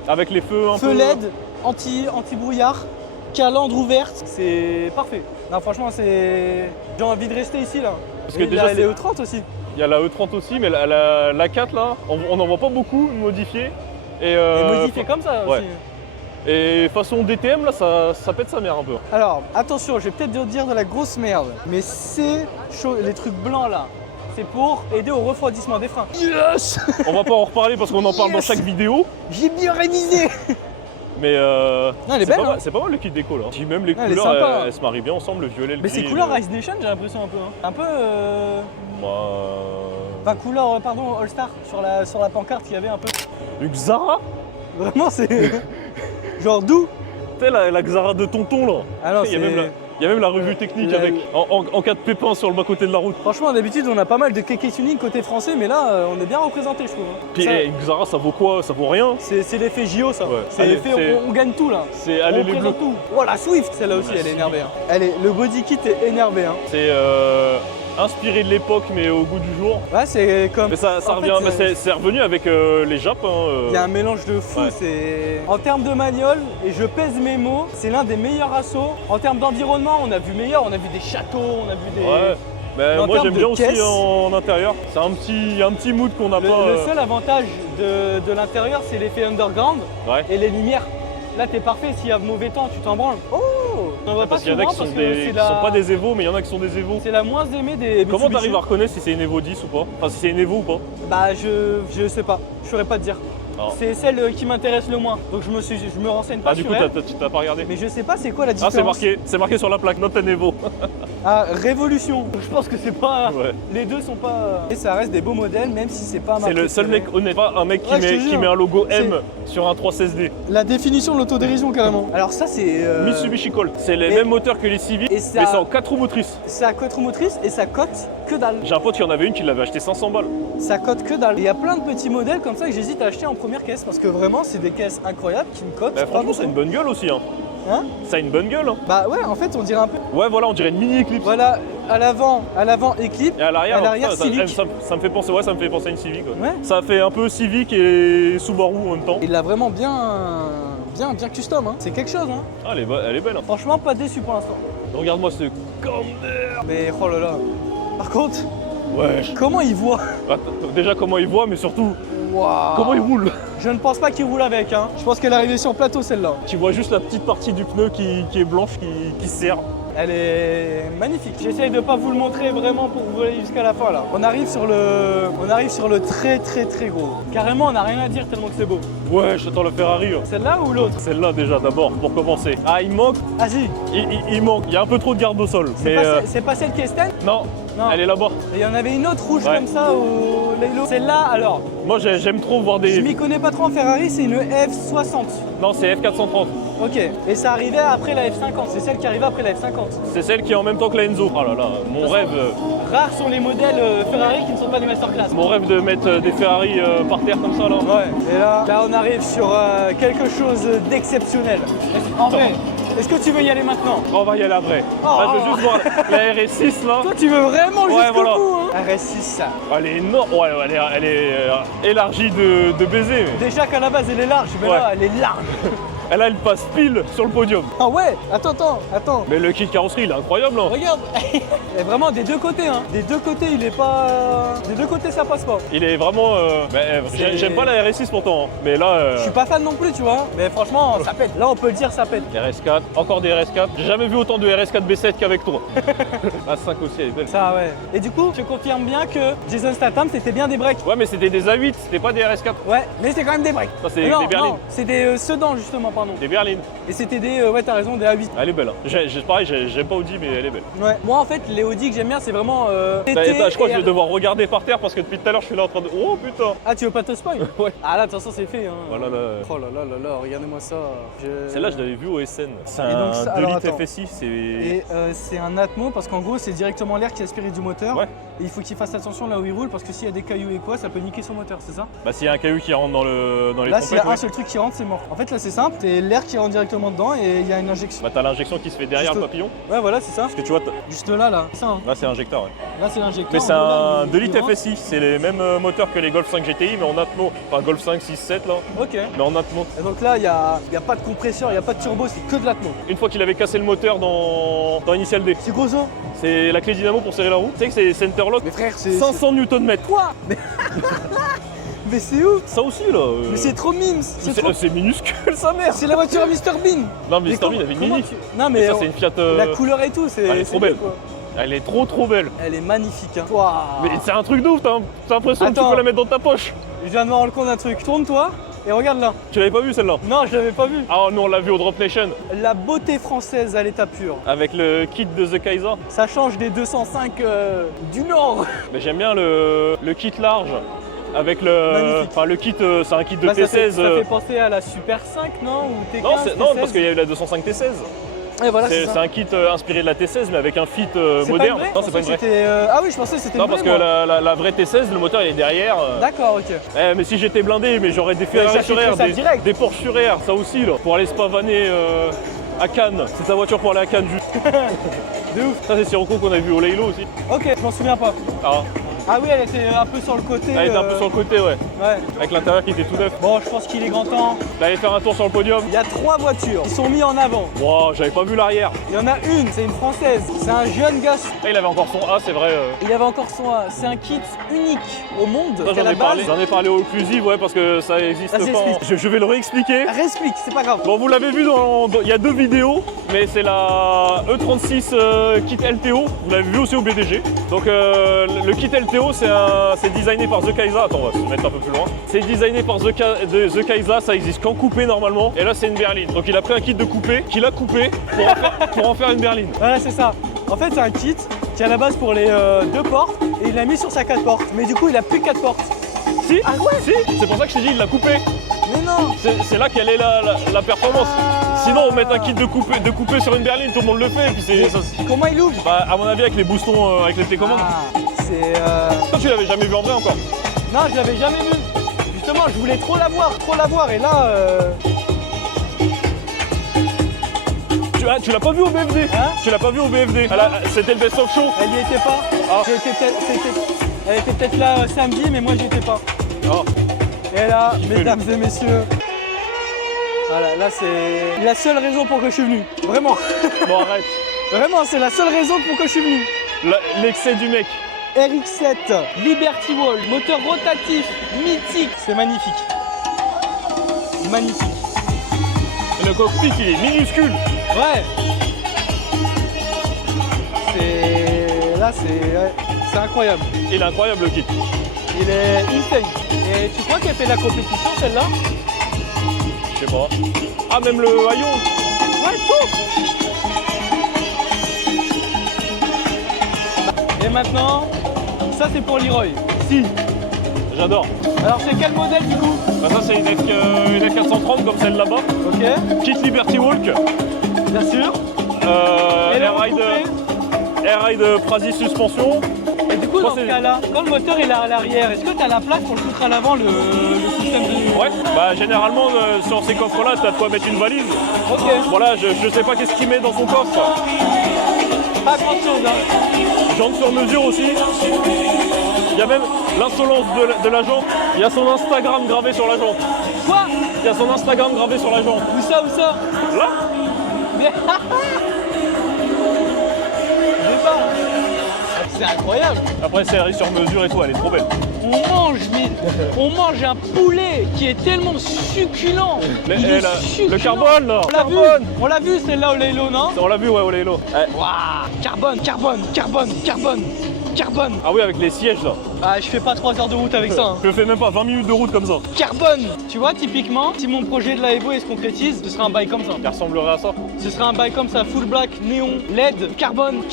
Avec les feux un Feu peu. LED, anti-brouillard, calandre ouverte, c'est parfait. Non franchement c'est. J'ai envie de rester ici là. Parce que Et déjà, là, elle est c'est- au 30 aussi. Il y a la E30 aussi, mais la 4 là, on n'en voit pas beaucoup modifiée. Et, Et modifié comme ça ouais. aussi. Et façon DTM là, ça pète sa mère un peu. Alors attention, je vais peut-être dire de la grosse merde, mais les trucs blancs là, c'est pour aider au refroidissement des freins. Yes. On va pas en reparler parce qu'on en parle dans Yes. chaque vidéo. J'ai bien révisé. Mais Non, elle est c'est belle, pas hein. mal, c'est pas mal le kit déco là. Puis même les Elle est couleurs, sympa. elles se marient bien ensemble, le violet, le Mais gris. c'est couleur Rise Nation, j'ai l'impression un peu. Hein. Un peu. Moi, Enfin, couleur, pardon, All Star sur la pancarte qu'il y avait un peu. le Xara. Vraiment, c'est. Genre d'où? Tu sais la Xara de tonton là. Ah non, il, y a c'est. il y a même la revue technique La- avec en cas de pépin sur le bas-côté de la route. Franchement, d'habitude, on a pas mal de KK tuning côté français, mais là, on est bien représenté, je trouve. hein. Puis Ça, Xara ça vaut quoi? Ça vaut rien. c'est l'effet JO, ça. Ouais. C'est Allez, l'effet, c'est- on gagne tout là. C'est On allez les bleus. représente tout. Oh, la Swift, celle-là aussi, La elle est Swift. énervée. Hein. Le body kit est énervé. Hein. C'est inspiré de l'époque mais au goût du jour. Ouais, c'est comme. Mais ça en revient, fait, mais c'est revenu avec les Japs. Il y a un mélange de fou, Ouais. c'est... En termes de manual, et je pèse mes mots, c'est l'un des meilleurs assauts. En termes d'environnement, on a vu meilleur, on a vu des châteaux, on a vu des... Ouais. Mais En moi termes j'aime de bien aussi caisse, en intérieur. C'est un petit mood qu'on n'a Le, pas. le seul avantage de l'intérieur, c'est l'effet underground Ouais. et les lumières. Là, t'es parfait, s'il y a mauvais temps, tu t'en branles. Oh on en voit pas Parce qu'il y en a souvent qui sont, parce que c'est la... sont pas des Evo, mais il y en a qui sont des Evo. C'est la moins aimée des Comment Mitsubishi. t'arrives à reconnaître si c'est une Evo 10 ou pas? Enfin, si c'est une Evo ou pas? Bah, je sais pas, je saurais pas te dire. Non. C'est celle qui m'intéresse le moins, donc je me renseigne pas Ah, du sur coup, elle. tu t'as pas regardé? Mais je sais pas c'est quoi la Ah, différence. c'est marqué sur la plaque, not an Evo. Ah, Révolution. Je pense que c'est pas. Ouais. Les deux sont pas. Et ça reste des beaux modèles, même si c'est pas. C'est le seul mec honnête, pas un mec Ouais, je te qui jure. met un logo C'est- M sur un 316D. La définition de l'autodérision carrément. Alors ça c'est. Mitsubishi Colt. C'est les et- mêmes moteurs que les Civic, et mais ça- c'est en 4 roues motrices. Ça cote motrice et ça cote que dalle. J'ai un pote qui en avait une qui l'avait acheté 500 balles. Ça cote que dalle. Et il y a plein de petits modèles comme ça que j'hésite à acheter en première caisse parce que vraiment c'est des caisses incroyables qui me cotent. Bah, pas franchement, beaucoup. ça a une bonne gueule aussi. Hein. Hein Ça a une bonne gueule. Hein. Bah ouais, en fait on dirait un peu. Ouais, voilà, on dirait une mini Eclipse. Voilà, à l'avant Eclipse. Et à l'arrière, À l'arrière, ça Civic. me fait penser, ouais, ça me fait penser à une Civic. Ouais. Ouais. Ça fait un peu Civic et Subaru en même temps. Il l'a vraiment bien custom. Hein. C'est quelque chose. Hein. Ah, elle est belle. Hein. Franchement pas déçu pour l'instant. Regarde-moi ce corner. Mais oh là là. Par contre, Ouais. comment il voit? Déjà comment il voit, mais surtout Waouh. comment il roule. Je ne pense pas qu'il roule avec, hein. Je pense qu'elle est arrivée sur plateau celle-là. Tu vois juste la petite partie du pneu qui est blanche, qui serre. Elle est magnifique. J'essaye de pas vous le montrer vraiment pour vous aller jusqu'à la fin là. On arrive sur le très très très gros. Carrément, on n'a rien à dire tellement que c'est beau. Ouais, j'attends la Ferrari. Celle-là ou l'autre? Celle-là déjà d'abord pour commencer. Ah, il manque. Ah si. Il manque. Il y a un peu trop de garde au sol. C'est pas celle qui est stand? Non. Non. Elle est là-bas. Et il y en avait une autre rouge Ouais. comme ça au Laylo. Celle-là, alors, Moi j'aime trop voir je des. m'y connais pas trop en Ferrari, c'est une F60. Non, c'est F430. Ok. Et ça arrivait après la F50. C'est celle qui arrivait après la F50. C'est celle qui est en même temps que la Enzo. Oh là là, mon rêve. Rares sont les modèles Ferrari qui ne sont pas des masterclass. Mon rêve de mettre des Ferrari par terre comme ça là. Ouais. Et là on arrive sur quelque chose d'exceptionnel. En vrai, est-ce que tu veux y aller maintenant? On va y aller après. Oh. Ah, je veux juste voir la RS6 là. Toi, tu veux vraiment jusqu'au voilà. bout, hein? RS6, ça. Elle est énorme. Ouais, elle est élargie de baiser. Mais... Déjà qu'à la base, elle est large, mais Ouais. là, elle est large. Et là, elle passe pile sur le podium. Ah ouais? Attends. Mais le kit carrosserie, il est incroyable. Hein. Regarde. Et vraiment des deux côtés, hein. Des deux côtés, il est pas... Des deux côtés, ça passe pas. Il est vraiment. J'aime pas la RS6 pourtant. Hein. Mais là. Je suis pas fan non plus, tu vois. Mais franchement, ça pète. Là, on peut le dire, ça pète. RS4, encore des RS4. J'ai jamais vu autant de RS4 B7 qu'avec toi. A5 aussi, elle est belle. Ça, ouais. Et du coup, je confirme bien que Jason Statham, c'était bien des breaks. Ouais, mais c'était des A8, c'était pas des RS4. Ouais, mais c'était quand même des breaks. Ça, c'est Non, des berlines. non, c'est des sedans, justement, pardon. Des berlines. Et c'était des, ouais, t'as raison, des A8. Elle est belle. Hein. Pareil, j'aime pas Audi, mais elle est belle. Ouais. Moi, en fait, les Audi que j'aime bien, c'est vraiment TT Je crois que je et vais devoir regarder par terre parce que depuis tout à l'heure, je suis là en train de. Oh putain. Ah, tu veux pas te spoil? Ouais. Ah là, de toute façon, c'est fait. Hein. Voilà là. Oh là là là là, regardez-moi ça. Celle-là, je l'avais vue au SN. C'est Et donc, un ça- 2 alors, litres attends. FSI. C'est. Et c'est un Atmo parce qu'en gros, c'est directement l'air qui est aspiré du moteur. Ouais. Et il faut qu'il fasse attention là où il roule parce que s'il y a des cailloux et quoi, ça peut niquer son moteur, c'est ça? Bah, s'il y a un caillou qui rentre dans les Là, s'il y trompettes, a un seul truc qui rentre, c'est mort. En fait, là, c'est simple, c'est l'air qui rentre directement dedans et il y a une injection. bah, t'as l'injection qui se fait derrière Juste- le papillon. Ouais, voilà, c'est ça. Parce que tu vois, Juste là, c'est ça. Hein. là, c'est injecteur. Ouais. Là, c'est l'injecteur. Mais c'est En gros, là, un il- 2 il litres rentre. FSI. C'est les mêmes moteurs que les Golf 5 GTI, mais en Atmo. Enfin, Golf 5, 6, 7 là. Ok. Mais en Atmo. Et donc là, il y a pas de compresseur, il n'y a pas de turbo, c'est que de l'Atmo. Une fois qu'il avait cassé le moteur dans Initial D, C'est gros ça? c'est la clé dynamo pour serrer la roue. Tu sais que c'est center lock. Mais frère, c'est. 500 Nm. Quoi? Mais c'est ouf! Ça aussi là. Mais c'est trop mimes! C'est trop... C'est minuscule sa mère. C'est la voiture à Mr Bean! Non, mais Mais Mr Bean avait une comment mini. tu- Non, Mais mais ça, c'est une Fiat. la couleur et tout, c'est. elle est c'est trop belle. beau, quoi. Elle est trop belle. Elle est magnifique, hein. Waouh. Mais c'est un truc de ouf, t'as l'impression que tu Attends. peux la mettre dans ta poche. Je viens de me rendre compte d'un truc. Tourne-toi et regarde là. Tu l'avais pas vu celle-là? Non, je l'avais pas vu. Ah, nous on l'a vu au Drop Nation La beauté française à l'état pur. avec le kit de The Kaiser. Ça change des 205 du Nord. Mais j'aime bien le kit large avec le. Magnifique. Enfin, le kit, c'est un kit de Bah, T16. ça fait penser à la Super 5, non? Ou T15, Non, non, T16. parce qu'il y a eu la 205 T16. Et voilà, c'est C'est ça. un kit inspiré de la T16, mais avec un fit C'est moderne. Pas une vraie Non, c'est pas une vraie. C'était, Ah oui, je pensais que c'était Non, une parce vraie, que moi. la vraie T16, le moteur il est derrière. D'accord, ok. Mais si j'étais blindé, mais j'aurais des Ferrari sur j'achèterais air, ça direct. des Porsche sur air, ça aussi là. Pour aller se pavaner à Cannes. C'est ta voiture pour aller à Cannes juste. De ouf. Ça c'est Sirocco qu'on a vu au Laylo aussi. Ok, je m'en souviens pas. Ah, Ah oui, elle était un peu sur le côté. elle était un peu sur le côté, ouais. Ouais. Avec l'intérieur qui était tout neuf. Bon, je pense qu'il est grand temps. D'aller faire un tour sur le podium. Il y a 3 voitures qui sont mises en avant. Wow, j'avais pas vu l'arrière. Il y en a une, c'est une française. C'est un jeune gosse. Là, il avait encore son A, c'est vrai. Il y avait encore son A. C'est un kit unique au monde. Ça, qu'à la base. J'en ai parlé au Exclusive, ouais, parce que ça existe Vas-y, pas. explique. Je vais le réexpliquer. Réexplique, c'est pas grave. Bon, vous l'avez vu il y a 2 vidéos, mais c'est la E36 kit LTO. Vous l'avez vu aussi au BDG. Donc le kit LTO, c'est designé par The Kaiser. Attends, on va se mettre un peu plus loin. C'est designé par The Kaiser, ça existe qu'en coupé normalement. Et là, c'est une berline. Donc il a pris un kit de coupé, qu'il a coupé pour en faire une berline. Voilà, c'est ça. En fait, c'est un kit qui est à la base pour les 2 portes et il l'a mis sur sa 4 portes. Mais du coup, il a plus 4 portes. Si, Ah ouais. si, c'est pour ça que je t'ai dit, il l'a coupé. Mais non. C'est là qu'elle est la performance. Sinon, on met un kit de coupé sur une berline, tout le monde le fait. Et puis Mais comment il ouvre? bah, à mon avis, avec les boostons, avec les télécommandes. Ah, c'est. Toi, tu l'avais jamais vu en vrai encore. Non, je l'avais jamais vu. Justement, je voulais trop la voir. Et là, Tu l'as pas vu au BFD. Hein? Tu l'as pas vu au BFD. C'était le best of show. elle y était pas. Ah. Elle était peut-être là samedi, mais moi, j'y étais pas. Oh. Et là, Kiffez-le. mesdames et messieurs, voilà, là c'est la seule raison pour que je suis venu. Vraiment, Bon, arrête. vraiment, c'est la seule raison pour que je suis venu. L'excès du mec. RX7, Liberty Wall, moteur rotatif, mythique, c'est magnifique. Magnifique. Le cockpit, il est minuscule. Ouais. c'est incroyable. Il est incroyable le kit. Il est insane. Et tu crois qu'elle fait de la compétition celle-là? Je sais pas. Ah, même le haillon. Ouais, tout. Et maintenant, ça c'est pour Leroy. Si. J'adore. Alors c'est quel modèle du coup? Bah, ça, c'est une F430 comme celle là-bas. Ok, Kit Liberty Walk. bien sûr. Et le Air Ride Prasi suspension. Et du coup, Moi, dans ce c'est- cas-là, quand le moteur est à l'arrière, est-ce que tu as la place pour le foutre à l'avant, le système de... Ouais, bah généralement sur ces coffres-là, t'as de quoi mettre une valise. Ok, Voilà, je sais pas qu'est-ce qu'il met dans son coffre. pas grand chose. Hein. Jante sur mesure aussi. Il y a même l'insolence de la jante. Il y a son Instagram gravé sur la jante. Quoi? Il y a son Instagram gravé sur la jante. Où ça? Là, Mais... Débat. C'est incroyable. après c'est sur mesure et tout, elle est trop belle. On mange un poulet qui est tellement succulent. Mais, Il est le succulent. carbone là. On l'a vu celle-là au Laylo, non? On l'a vu, ouais, au Laylo. Waouh, carbone. Ah oui, avec les sièges là. Ah, je fais pas 3 heures de route avec ça. Hein. Je fais même pas 20 minutes de route comme ça. Carbone. Tu vois, typiquement, si mon projet de la Evo se concrétise, ce sera un bail comme ça. Qui ressemblerait à ça. Ce sera un bail comme ça, full black, néon, LED, carbone.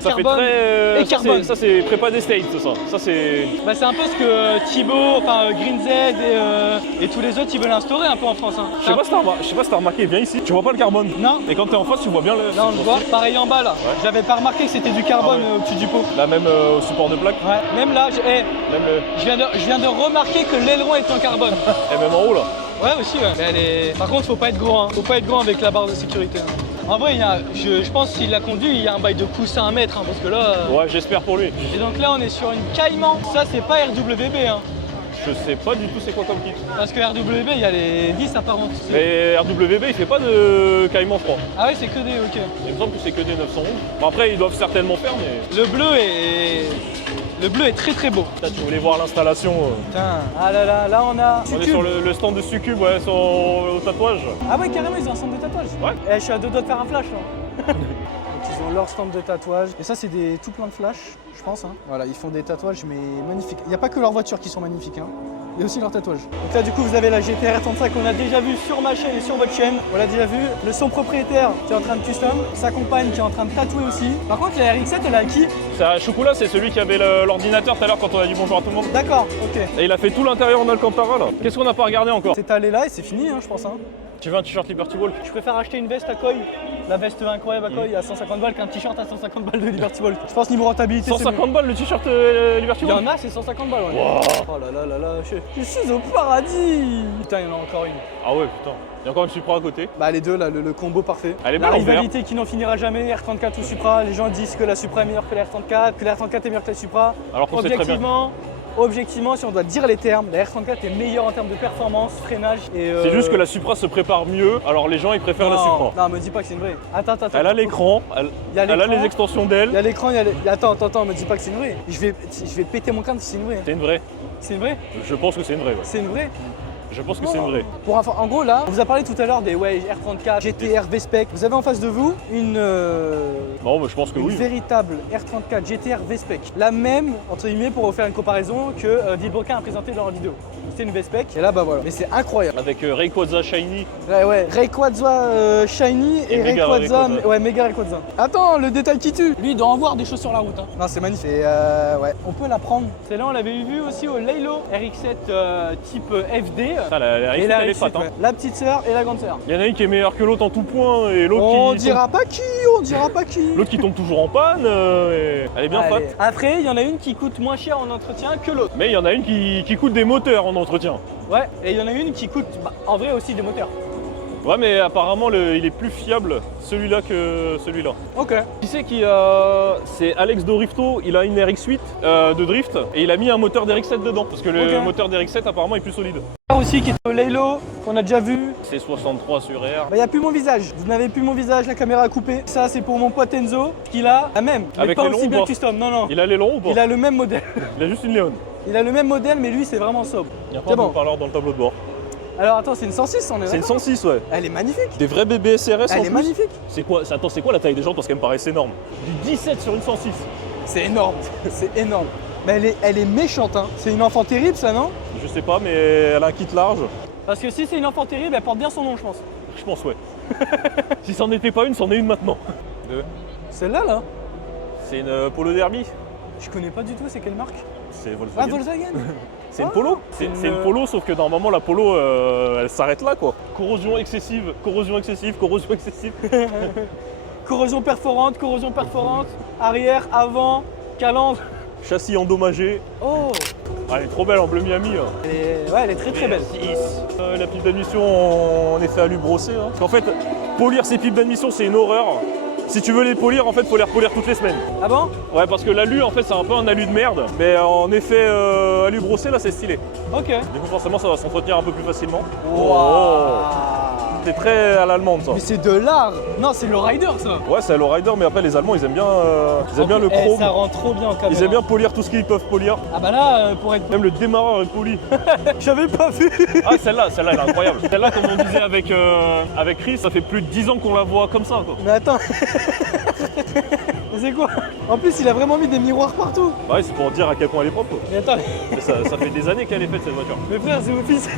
Ça fait Carbone. très. Et carbone. Ça c'est prépa des States, ça. Ça c'est. Bah, c'est un peu ce que Thibaut, Green Z et tous les autres ils veulent instaurer un peu en France. Hein. Je sais pas si t'as remarqué, viens ici. Tu vois pas le carbone. Non. Et quand t'es en face, tu vois bien le. Là on le voit, pareil en bas là. Ouais. J'avais pas remarqué que c'était du carbone Ah ouais. au-dessus du pot. Là même au support de plaque. Ouais, même là, Même le. je viens de remarquer que l'aileron est en carbone. Et même en haut là. Ouais aussi ouais. Mais par contre faut pas être grand, hein. Faut pas être grand avec la barre de sécurité. Hein. En vrai, je pense s'il l'a conduit, il y a un bail de coussin à mettre, hein, parce que là... Ouais, j'espère pour lui. Et donc là on est sur une Cayman. Ça c'est pas RWB hein. Je sais pas du tout c'est quoi comme kit. Parce que RWB il y a les vis apparentes. Mais RWB il fait pas de caïman, je crois. Ah ouais c'est que des ok. Il me semble que c'est que des 911. Bon, après ils doivent certainement faire, mais. Le bleu est très très beau. Là, tu voulais voir l'installation. Putain. Ah là on a. On est sur le stand de Succube, ouais, au tatouage. Ah ouais carrément ils ont un stand de tatouage. Ouais. Eh, je suis à deux doigts de faire un flash là. Donc ils ont leur stand de tatouage. Et ça c'est des tout plein de flash, je pense. Hein. Voilà, ils font des tatouages mais magnifiques. Il n'y a pas que leurs voitures qui sont magnifiques. Hein. Il y a aussi leurs tatouages. Donc là du coup vous avez la GTR 35 qu'on a déjà vu sur ma chaîne et sur votre chaîne. On l'a déjà vu. Le son propriétaire qui est en train de custom. Sa compagne qui est en train de tatouer aussi. Par contre la RX7 elle est à qui? C'est à Chocolat, c'est celui qui avait l'ordinateur tout à l'heure quand on a dit bonjour à tout le monde. D'accord, ok. Et il a fait tout l'intérieur en Alcantara là. Qu'est-ce qu'on n'a pas regardé encore? C'est allé là et c'est fini hein, je pense. Hein. Tu veux un t-shirt Liberty Walk? Je préfère acheter une veste à Koi, la veste incroyable à Koi à 150 balles qu'un t-shirt à 150 balles de Liberty Walk. Je pense niveau rentabilité c'est 150 balles le t-shirt Liberty mieux. Il y Walk? en a c'est 150 balles ouais. Wow. Oh là là là là, je suis au paradis. Putain il y en a encore une. Ah ouais, putain. Il y a encore une Supra à côté. Bah les deux là, le combo parfait. Elle est La belle en vert. rivalité qui n'en finira jamais, R34 ou Supra. Les gens disent que la Supra est meilleure que la R34, que la R34 est meilleure que la Supra. Alors qu'on sait très bien. Objectivement, si on doit dire les termes, la R34 est meilleure en termes de performance, freinage et... C'est juste que la Supra se prépare mieux, alors les gens ils préfèrent la Supra. Non, me dis pas que c'est une vraie. Attends. Elle a l'écran, Il y a elle a l'écran. les extensions Il y d'aile. a l'écran, Attends, me dis pas que c'est une vraie. Je vais péter mon crâne si c'est une vraie. C'est une vraie. C'est une vraie? Je pense que c'est une vraie. Ouais. C'est une vraie? Je pense que c'est une vraie. Pour en gros là, on vous a parlé tout à l'heure des R34, GTR, V-Spec. Vous avez en face de vous une Non, mais je pense que oui. véritable R34 GTR V-Spec. La même, entre guillemets, pour vous faire une comparaison, que Villebrequin a présenté dans leur vidéo. C'était une V-Spec, et là bah voilà. Mais c'est incroyable. Avec Rayquaza Shiny. Ouais, Rayquaza Shiny et Mega Rayquaza, Rayquaza. ouais, Mega Rayquaza. Attends, le détail qui tue. Lui, il doit en voir des choses sur la route. Hein. Non, c'est magnifique. Et ouais, on peut la prendre. Celle-là, on l'avait vu aussi au Laylo RX7 type FD. Putain, la Et la elle est RX7, fat, hein. ouais. La petite sœur et la grande sœur. Il y en a une qui est meilleure que l'autre en tout point et l'autre On qui. dira pas qui, on dira pas qui. L'autre qui tombe toujours en panne. Elle est bien Allez. fat. Après, il y en a une qui coûte moins cher en entretien que l'autre. Mais il y en a une qui coûte des moteurs en entretien. Ouais, et il y en a une qui coûte en vrai aussi des moteurs. Ouais, mais apparemment il est plus fiable celui-là que celui-là. Ok. Qui c'est qui c'est Alex Dorifto, il a une RX8 de drift et il a mis un moteur d'RX7 dedans parce que le Ok. moteur d'RX7 apparemment est plus solide. Aussi qui est au Laylo, qu'on a déjà vu. C'est 63 sur R. Bah, il n'y a plus mon visage. Vous n'avez plus mon visage, la caméra a coupé. Ça, c'est pour mon pote Enzo, qu'il a la même. Mais Avec pas les aussi longs bien ou pas custom. Non, non. Il a l'aileron ou pas? Il a le même modèle. Il a juste une Léon. Il a le même modèle, mais lui, c'est vraiment sobre. Il n'y a pas C'est un bon. haut-parleur dans le tableau de bord. Alors attends, c'est une 106, on est C'est une d'accord 106, ouais. Elle est magnifique. Des vrais bébés SRS en Elle est plus. magnifique. C'est quoi, attends, c'est quoi la taille des jantes parce qu'elle me paraissait énorme. Du 17 sur une 106. C'est énorme. C'est énorme. Mais elle est méchante, hein. C'est une enfant terrible, ça, non? Je sais pas, mais elle a un kit large. Parce que si c'est une enfant terrible, elle porte bien son nom, je pense. Je pense, ouais. Si c'en était pas une, c'en est une maintenant. Celle-là, là, C'est une Polo Derby. je connais pas du tout, c'est quelle marque? C'est Ah, Volkswagen. Volkswagen. C'est une Polo. C'est une Polo, sauf que normalement la Polo, elle s'arrête là, quoi. Corrosion excessive, corrosion excessive, corrosion excessive. Corrosion perforante, arrière, avant, calandre. Châssis endommagé. Oh, Ah, elle est trop belle en bleu Miami. Hein. elle est très très belle. La pipe d'admission en effet alu brossé. Hein. Parce qu'en fait, polir ces pipes d'admission, c'est une horreur. Si tu veux les polir, en fait, faut les repolir toutes les semaines. Ah bon? Ouais, parce que l'alu, en fait, c'est un peu un alu de merde. Mais en effet, alu brossé, là, c'est stylé. Ok. Du coup, forcément, ça va s'entretenir un peu plus facilement. Waouh. C'est très à l'allemande, ça. Mais c'est de l'art. Non, c'est le rider, ça. Ouais, c'est le rider, mais après, les Allemands, ils aiment bien, le chrome. Ça rend trop bien en caméra. Ils aiment bien polir tout ce qu'ils peuvent polir. Ah bah là, pour être... Même le démarreur est poli. J'avais pas vu. Ah, celle-là, elle est incroyable. Celle-là, comme on disait avec Chris, ça fait plus de 10 ans qu'on la voit comme ça, quoi. Mais attends. Mais c'est quoi? En plus, il a vraiment mis des miroirs partout. Bah ouais, c'est pour dire à quel point elle est propre. Mais attends, Mais ça fait des années qu'elle est faite, cette voiture. mais frère, c'est au fils.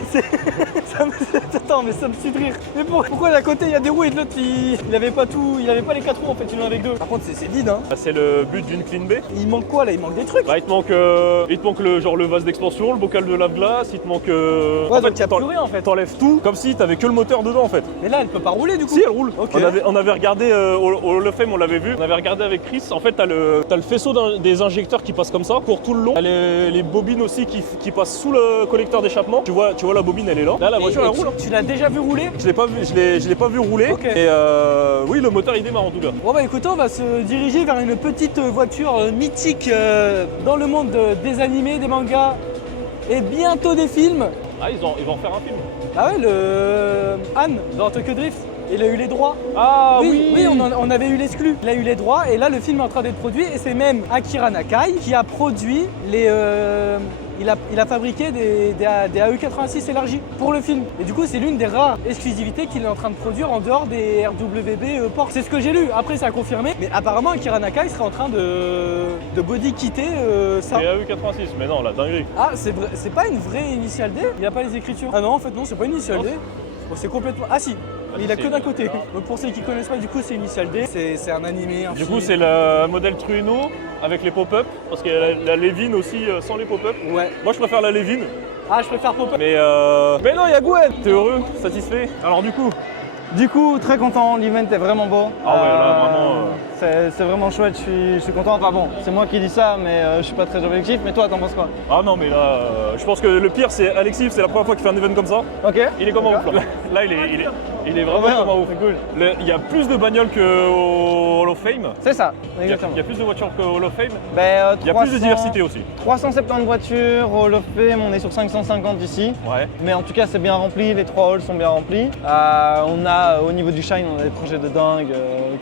Attends, mais ça me suit de rire. Mais pourquoi d'un côté il y a des roues et de l'autre il avait pas tout, il avait pas les 4 roues en fait, il en avait que 2. Par contre, c'est vide, hein. Bah, c'est le but d'une clean bay. Il manque quoi là? Il manque des trucs. Bah, il te manque le vase d'expansion, le bocal de lave-glace, il te manque. Ouais, donc il y a plus rien en fait. T'enlèves tout comme si t'avais que le moteur dedans en fait. Mais là, elle peut pas rouler du coup. Si, elle roule. Ok. On avait regardé au Hall of Fame, on l'avait vu. On avait regardé avec Chris. En fait, t'as le faisceau des injecteurs qui passe comme ça pour tout le long. T'as les bobines aussi qui passent sous le collecteur d'échappement. Tu vois la bobine, elle est là. Là, la voiture, elle roule. Tu l'as déjà vu rouler? Je l'ai pas vu rouler. Ok. Et oui, le moteur il démarre en tout cas. Bon bah écoutez, on va se diriger vers une petite voiture mythique dans le monde des animés, des mangas et bientôt des films. Ah, ils vont en faire un film. Ah ouais, le Anne dans Tokyo Drift, il a eu les droits. Ah Oui, on avait eu l'exclu. Il a eu les droits et là le film est en train d'être produit et c'est même Akira Nakai qui a produit les... il a fabriqué des AE86 élargis pour le film. Et du coup, c'est l'une des rares exclusivités qu'il est en train de produire en dehors des RWB Porsche. C'est ce que j'ai lu. Après, ça a confirmé. Mais apparemment, Akira Nakai serait en train de body kitter ça. C'est AE86, mais non, la dinguerie. Ah, c'est pas une vraie initiale D? Il n'y a pas les écritures. Ah non, en fait, non, c'est pas une initiale D. Bon, c'est complètement. Ah si! Mais il a que d'un côté. Donc pour ceux qui connaissent pas, du coup, c'est Initial D. C'est un animé, un Du film. coup, c'est le modèle Trueno avec les pop-up, parce qu'il y a la Levin aussi sans les pop-up. Ouais. Moi, je préfère la Levin, Ah, je préfère Pop-up. mais non, il y a Gwen. T'es heureux, satisfait. Alors Du coup, très content, l'event est vraiment beau. Ah ouais, là, vraiment. C'est vraiment chouette, je suis content. Enfin bon, c'est moi qui dis ça, mais je suis pas très objectif. Mais toi, t'en penses quoi? Ah non, mais là, je pense que le pire, c'est Alexis, c'est la première fois qu'il fait un event comme ça. Ok. Il est comme un ouf, là. Là, il est vraiment comme un ouf. C'est cool. Il y a plus de bagnoles qu'au Hall of Fame. C'est ça, Il y exactement. a plus de voitures qu'au Hall of Fame. Ben, Il y a plus de diversité aussi. 370 voitures, Hall of Fame, on est sur 550 ici. Ouais. Mais en tout cas, c'est bien rempli, les 3 halls sont bien remplis. On a, au niveau du Shine, on a des projets de dingue,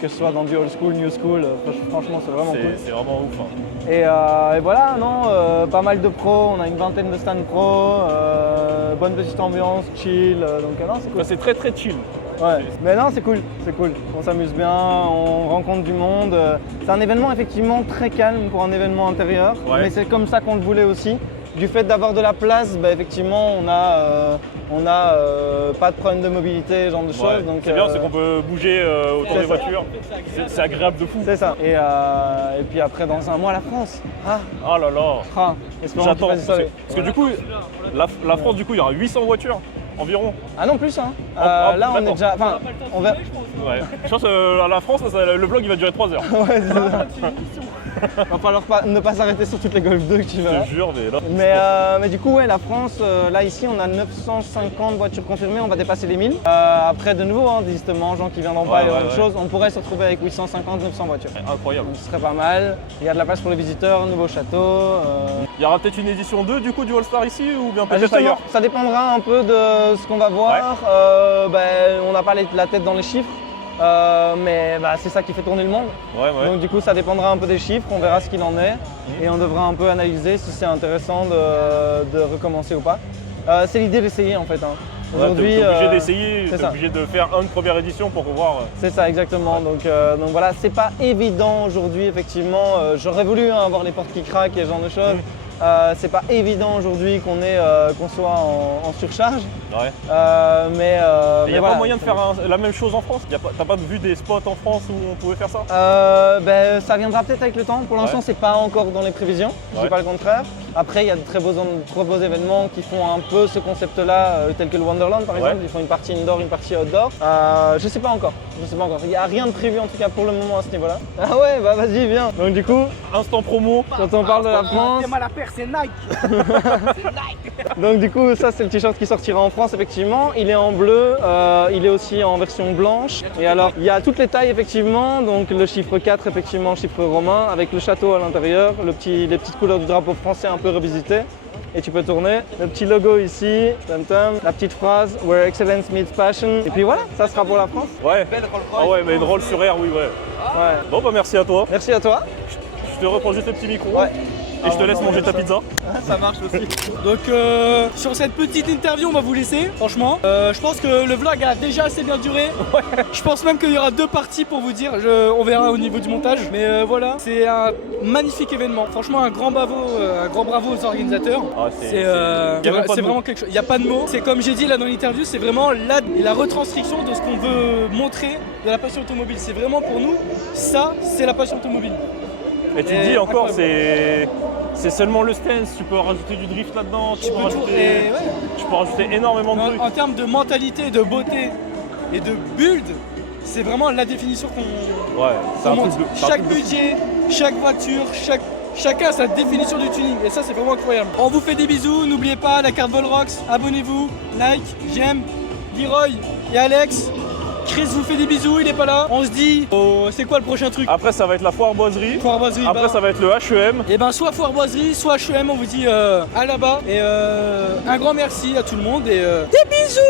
que ce soit dans du old school, new school. Franchement, c'est vraiment cool. C'est vraiment ouf. Hein. Et voilà, non, pas mal de pros, on a une vingtaine de stands pro, bonne petite ambiance, chill, donc non, c'est cool. Là, c'est très très chill. Ouais, mais non, c'est cool, on s'amuse bien, on rencontre du monde. C'est un événement effectivement très calme pour un événement intérieur, Ouais. mais c'est comme ça qu'on le voulait aussi. Du fait d'avoir de la place, bah, effectivement, on a pas de problème de mobilité, ce genre de Ouais. choses. Donc, C'est bien, c'est qu'on peut bouger autour c'est des ça. voitures. C'est agréable de fou. C'est ça. Et puis après, dans un mois, la France. Oh là là. Espérons qu'il J'attends. fasse ça. Parce que du coup, la France, du coup, il y aura 800 voitures environ. Ah non, plus, hein. Ah, Là, on est d'accord. déjà. Enfin, on va. Ouais. Je pense à la France, le vlog il va durer 3 heures. Ouais, c'est ça. Va falloir ne pas s'arrêter sur toutes les Golf 2 que tu verras. Je te jure, mais là. Mais du coup, ouais, la France, là ici, on a 950 voitures confirmées, on va dépasser les 1000. Après, de nouveau, des gens qui viendront pas, Ouais, et autre ouais. chose, on pourrait se retrouver avec 850, 900 voitures. Incroyable. Donc ce serait pas mal. Il y a de la place pour les visiteurs, nouveau château. Il y aura peut-être une édition 2 du coup du All-Star ici ou bien peut-être Justement, ailleurs. ça dépendra un peu de ce qu'on va voir. On n'a pas la tête dans les chiffres. Mais c'est ça qui fait tourner le monde. Ouais. Donc du coup ça dépendra un peu des chiffres, on verra ce qu'il en est et on devra un peu analyser si c'est intéressant de recommencer ou pas. C'est l'idée d'essayer en fait. Aujourd'hui, t'es obligé d'essayer, c'est t'es ça. obligé de faire une première édition pour pouvoir. C'est ça, exactement. Donc voilà, c'est pas évident aujourd'hui, effectivement. J'aurais voulu avoir les portes qui craquent et ce genre de choses. C'est pas évident aujourd'hui qu'on soit en surcharge. Ouais. Mais Il n'y a voilà. pas moyen de faire la même chose en France? T'as pas vu des spots en France où on pouvait faire ça? Ça viendra peut-être avec le temps. Pour l'instant, Ouais. c'est pas encore dans les prévisions. Je dis Ouais. pas le contraire. Après, il y a de très beaux événements qui font un peu ce concept-là, tel que le Wonderland par exemple. Ouais. Ils font une partie indoor, une partie outdoor. Je sais pas encore. Il n'y a rien de prévu en tout cas pour le moment à ce niveau-là. Ah ouais, bah vas-y, viens. Donc du coup, Instant promo. quand on parle de la France, mal à faire, c'est Nike. donc du coup, ça c'est le t-shirt qui sortira en France effectivement. Il est en bleu, il est aussi en version blanche. Et alors, il y a toutes les tailles effectivement. Donc le chiffre 4 effectivement, chiffre romain, avec le château à l'intérieur, les petites couleurs du drapeau français un peu revisitées. Et tu peux tourner. Le petit logo ici, la petite phrase Where excellence meets passion. Et puis voilà, ça sera pour la France. Ouais. Ah ouais, mais une roll sur air, oui, ouais. Ouais. Bon, bah merci à toi. Merci à toi. Je te reprends juste le petit micro. Ouais. Et je te laisse manger ta pizza. Ça marche aussi. Donc sur cette petite interview, on va vous laisser, franchement. Je pense que le vlog a déjà assez bien duré. Je pense même qu'il y aura 2 parties pour vous dire. On verra au niveau du montage. Mais voilà, c'est un magnifique événement. Franchement, un grand bravo aux organisateurs. Ah, C'est y a même pas de c'est mots. vraiment quelque chose. Il n'y a pas de mots. C'est comme j'ai dit là dans l'interview, c'est vraiment la retranscription de ce qu'on veut montrer de la passion automobile. C'est vraiment pour nous, ça, c'est la passion automobile. Et tu te dis encore, c'est seulement le stance, tu peux rajouter du drift là-dedans, tu peux rajouter énormément de trucs. En termes de mentalité, de beauté et de build, c'est vraiment la définition qu'on Ouais, c'est un monte. truc de. c'est un Chaque truc de fou. budget, chaque voiture, chacun a sa définition du tuning et ça c'est vraiment incroyable. On vous fait des bisous, n'oubliez pas la carte Volrox, abonnez-vous, like, j'aime, Leroy et Alex. Chris vous fait des bisous, il est pas là. On se dit, c'est quoi le prochain truc? Après, ça va être la foire boiserie. Foire boiserie. Après, ça va être le HEM. Et ben soit foire boiserie, soit HEM, on vous dit à là-bas. Et un grand merci à tout le monde et des bisous.